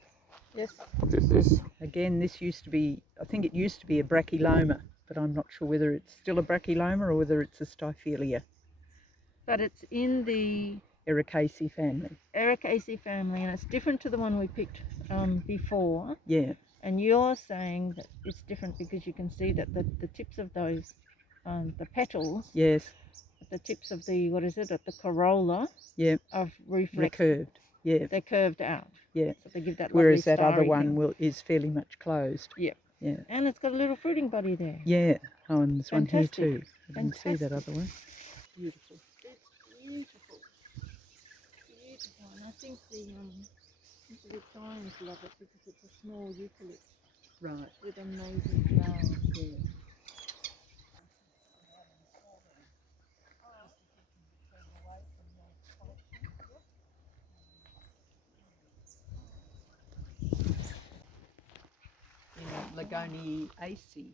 Yes. What is this? Again, this used to be, I think it used to be a brachyloma, but I'm not sure whether it's still a brachyloma or whether it's a Stiphelia. But it's in the Ericaceae family. Ericaceae family, and it's different to the one we picked before. Yeah. And you're saying that it's different because you can see that the tips of those, the petals, Yes. at the tips of the, at the corolla, Yeah. of They're reflex. curved. Yeah. They're curved out. Yeah. So they give that Whereas lovely that other starry one thing. is fairly much closed. Yeah. Yeah. And it's got a little fruiting body there. Yeah. Oh, and there's one here Fantastic. too. I didn't see that Fantastic. other one. Beautiful. It's beautiful. Beautiful. And I think the Victorians love it because it's a small eucalypt Right. with amazing flowers. Yeah. Lagoniaceae.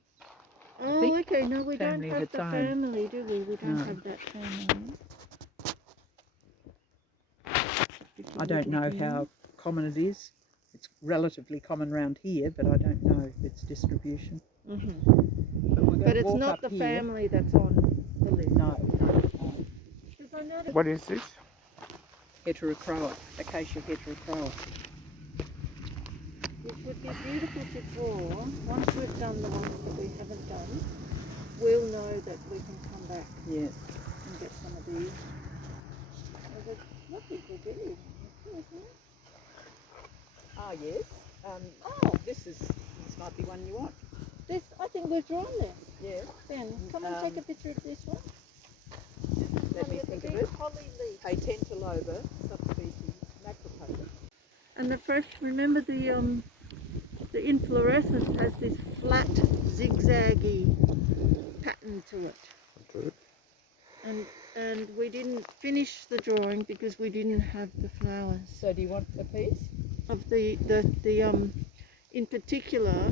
Oh, think okay. No, we don't family of have its the own. family, do we? We don't No. have that family. I don't know how common it is. It's relatively common around here, but I don't know its distribution. But it's not the here. family that's on the list. No. Because I noticed What is this? Heterocroa, Acacia heterocroa. which would be beautiful to draw. Once we've done the ones that we haven't done, we'll know that we can come back Yeah. and get some of these. Oh, there's lovely Gregory isn't it? Ah, yes. This might be one you want. This, I think we've drawn this. Yeah. Ben, come and take a picture of this one. Let me With the think of big it. holly leaf. Patentaloba, subspecies macropoda. And the first, remember the inflorescence has this flat, zigzaggy pattern to it. Good. And we didn't finish the drawing because we didn't have the flowers So do you want a piece? of the in particular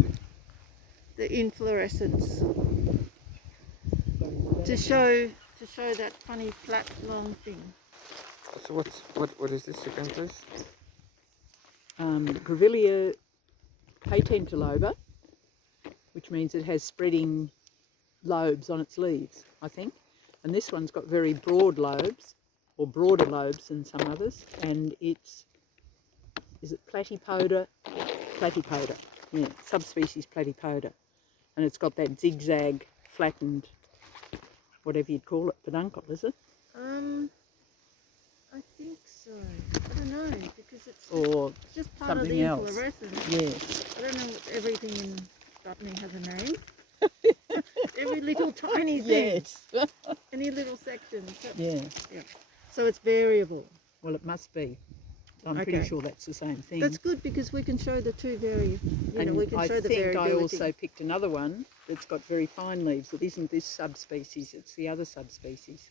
the inflorescence to show that funny flat long thing. So what is this again, please? Grevillea patentaloba, which means it has spreading lobes on its leaves, I think. And this one's got very broad lobes, or broader lobes than some others, and is it platypoda? Platypoda, yeah, subspecies platypoda. And it's got that zigzag, flattened, whatever you'd call it, peduncle, is it? I think so. so. I don't know, because it's or just part of something the else. inflorescence. yes. I don't know if everything in botany has a name. Every little tiny thing. Yes. Any little section. Yeah. So it's variable. Well, it must be. I'm Okay. pretty sure that's the same thing. That's good because we can show the two and we can I show the think variability. I also picked another one that's got very fine leaves. It isn't this subspecies, it's the other subspecies.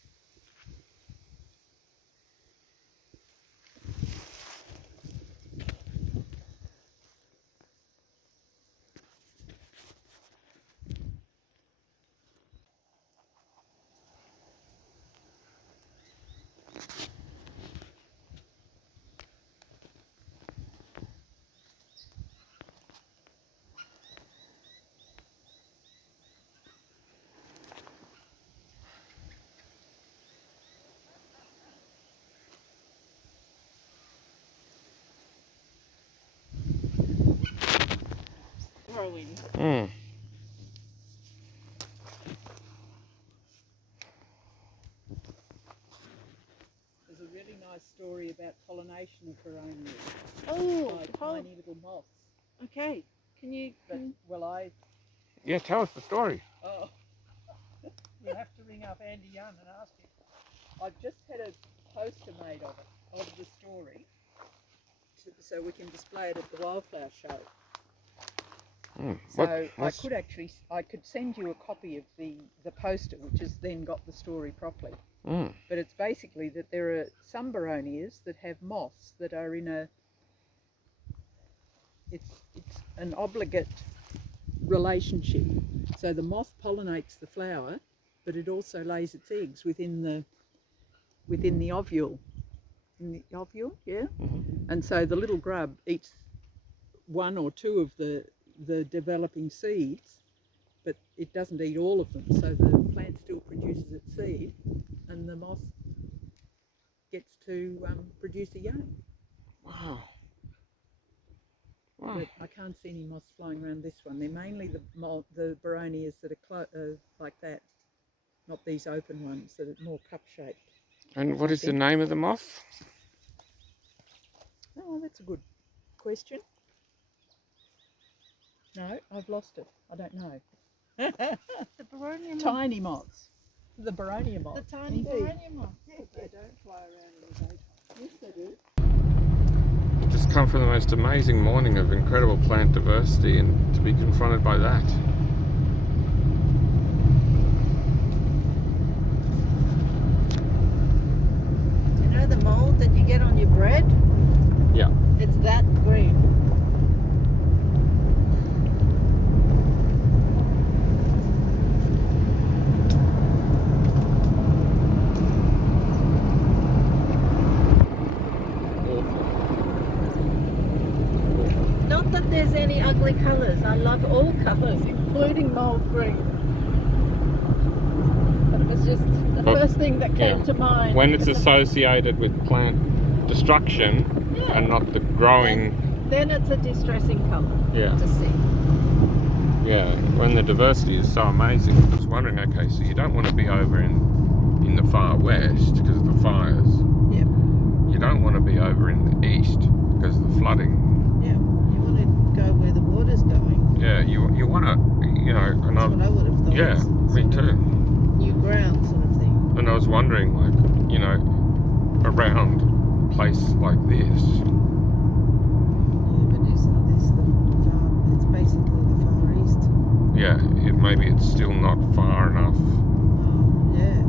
Growing. Mm. There's a really nice story about pollination of Veronias Oh, by tiny little moths. okay. Can you? But, well, Yeah, tell us the story. oh, you have to ring up Andy Young and ask him. I've just had a poster made of it, of the story, so we can display it at the Wildflower Show. Mm. So I could send you a copy of the poster, which has then got the story properly. Mm. But it's basically that there are some Baronias that have moths that are in it's an obligate relationship. So the moth pollinates the flower, but it also lays its eggs within the ovule. In the ovule, yeah. Mhm. And so the little grub eats one or two of the developing seeds, but it doesn't eat all of them. So the plant still produces its seed, and the moth gets to produce a young. Wow. Wow. But I can't see any moths flying around this one. They're mainly the Baronias that are like that, not these open ones that are more cup-shaped. And what is the name of the moth? Oh, that's a good question. No, I've lost it. I don't know. The Baronia moth. Tiny moths. The Baronia moth. The tiny Indeed. Baronia moth. They don't fly around in the daytime. Yes, they do. We've just come from the most amazing morning of incredible plant diversity, and to be confronted by that. You know the mold that you get on your bread? Yeah. It's that green. Not that there's any ugly colours. I love all colours, including mold green. That was just the But- first thing that came yeah. to mind. When it's associated with plant destruction Yeah. and not the growing, Then it's a distressing colour yeah, to see. yeah. When the diversity is so amazing, I was wondering. Okay, so you don't want to be over in the far west because of the fires. Yep. You don't want to be over in the east because of the flooding. Yeah, you want to go where the water's going. Yeah, you want to, you know, and That's what I would have thought. yeah, me Sort of too. New ground sort of thing. And I was wondering, like, you know, around a place like this, Yeah, but isn't this it's basically the Far East. yeah, maybe it's still not far enough. Yeah,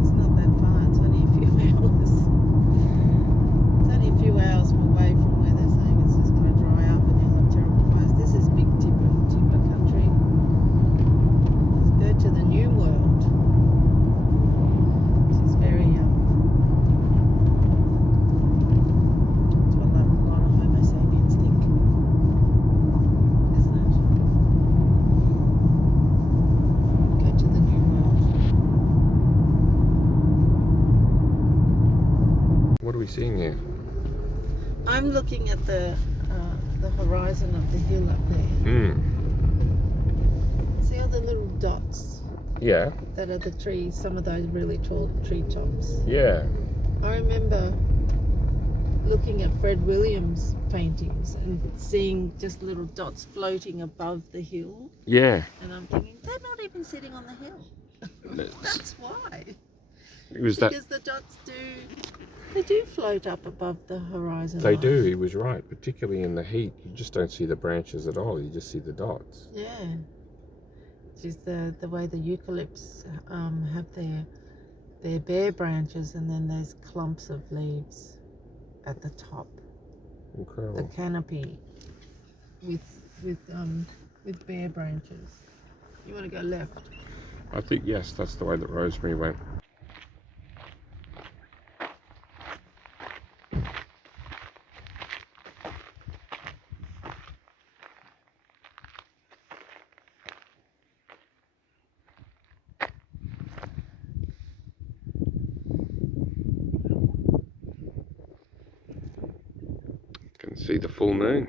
it's not that far. It's only a few hours. It's only a few hours away from where they're saying it's just going to dry up and you'll have terrible fires. This is big timber country. Let's go to the New World, which is very it's what a lot of Homo sapiens think, isn't it? Go to the New World. What are we seeing here? I'm looking at the horizon of the hill up there. Hmm. See all the little dots Yeah. that are the trees, some of those really tall tree tops. Yeah. I remember looking at Fred Williams paintings and seeing just little dots floating above the hill, Yeah. and I'm thinking they're not even sitting on the hill. That's why. It was that. Because the dots do float up above the horizon They line. do. He was right. Particularly in the heat, you just don't see the branches at all. You just see the dots. Yeah. Just the way the eucalypts have their bare branches, and then there's clumps of leaves at the top. The Incredible. canopy with bare branches. You want to go left. I think, yes, that's the way that Rosemary went. Can see the full moon.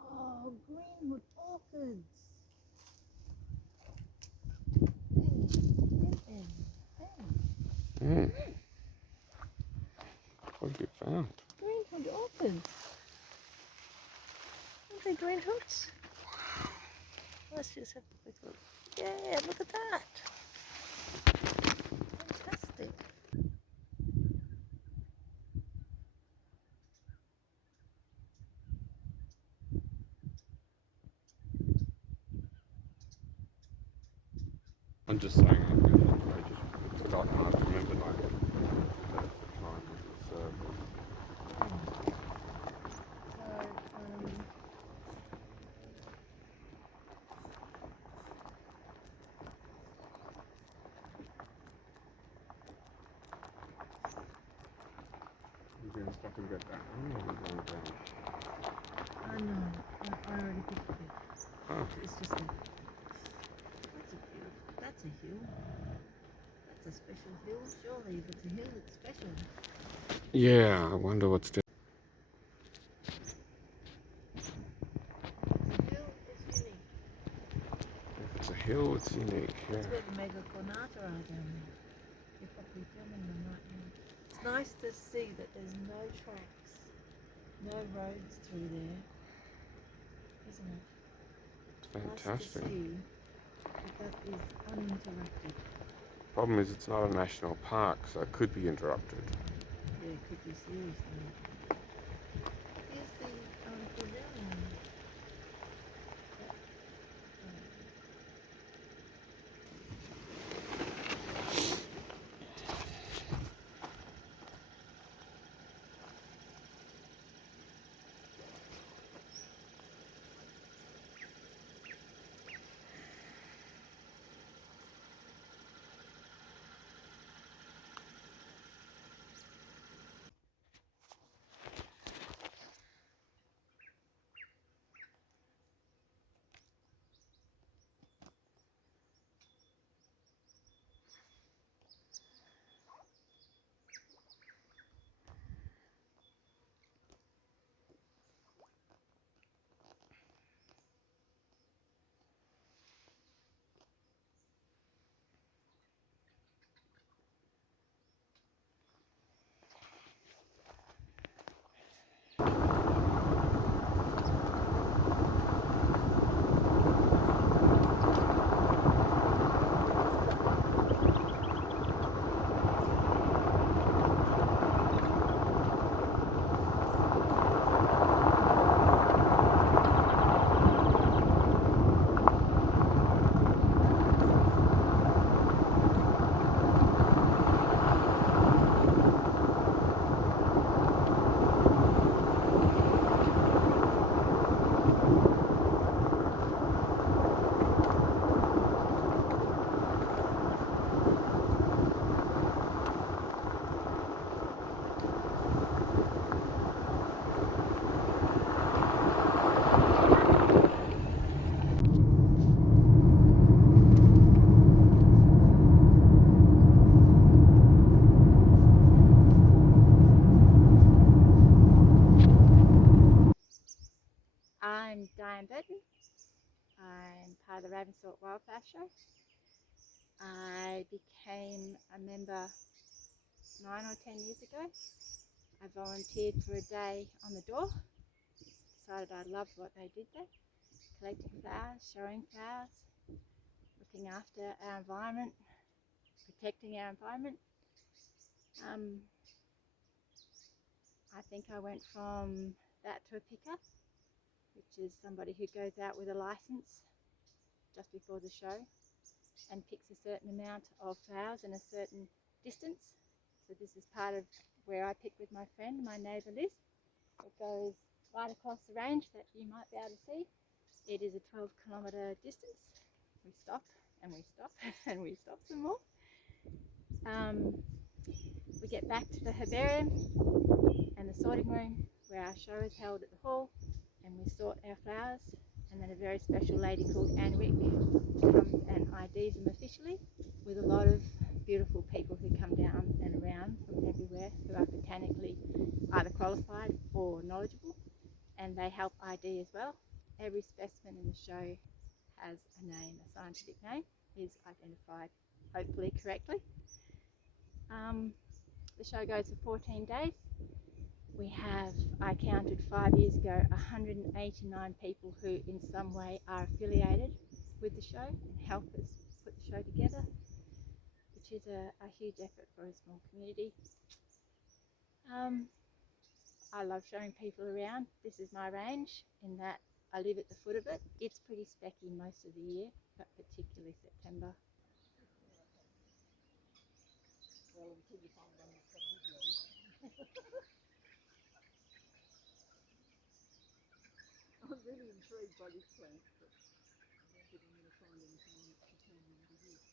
Oh, greenwood orchids. Mm. What have you found? Greenwood orchids. Aren't they greenwoods? Let's just have a quick look. Yeah, look at that. Fantastic. I'm just saying, I just forgotten. I remember like the time of the circle. We're going to stop and get that one, or we're going down? I know. I already picked it. Oh. It's just like, that's a hill. That's a hill. That's a special hill. Surely, if it's a hill, it's special. Yeah, I wonder what's down. The hill is unique. If it's a hill, it's unique. Yeah. That's where the megacornata are down there. You're probably filming them right now. It's nice to see that there's no tracks, no roads through there, isn't it? It's fantastic. Nice to see that is uninterrupted. Problem is, it's not a national park, so it could be interrupted. Yeah, it could be seriously. Here's the pavilion. by the Ravensthorpe Wildflower Show. I became a member 9 or 10 years ago. I volunteered for a day on the door, decided I loved what they did there, collecting flowers, showing flowers, looking after our environment, protecting our environment. I think I went from that to a picker, which is somebody who goes out with a license just before the show and picks a certain amount of flowers in a certain distance. So this is part of where I pick with my friend, my neighbour Liz. It goes right across the range that you might be able to see. It is a 12-kilometre distance. We stop and we stop and we stop some more. We get back to the herbarium and the sorting room where our show is held at the hall, and we sort our flowers, and then a very special lady called Anne Wick comes and IDs them officially, with a lot of beautiful people who come down and around from everywhere who are botanically either qualified or knowledgeable, and they help ID as well. Every specimen in the show has a name, a scientific name, is identified hopefully correctly. The show goes for 14 days. We have, I counted 5 years ago, 189 people who in some way are affiliated with the show and help us put the show together, which is a huge effort for a small community. I love showing people around. This is my range in that I live at the foot of it. It's pretty specky most of the year, but particularly September. Well, until you find one that's got big leaves. I'm really intrigued by this plant, but I don't think I'm going to find anything on it to tell me what it is.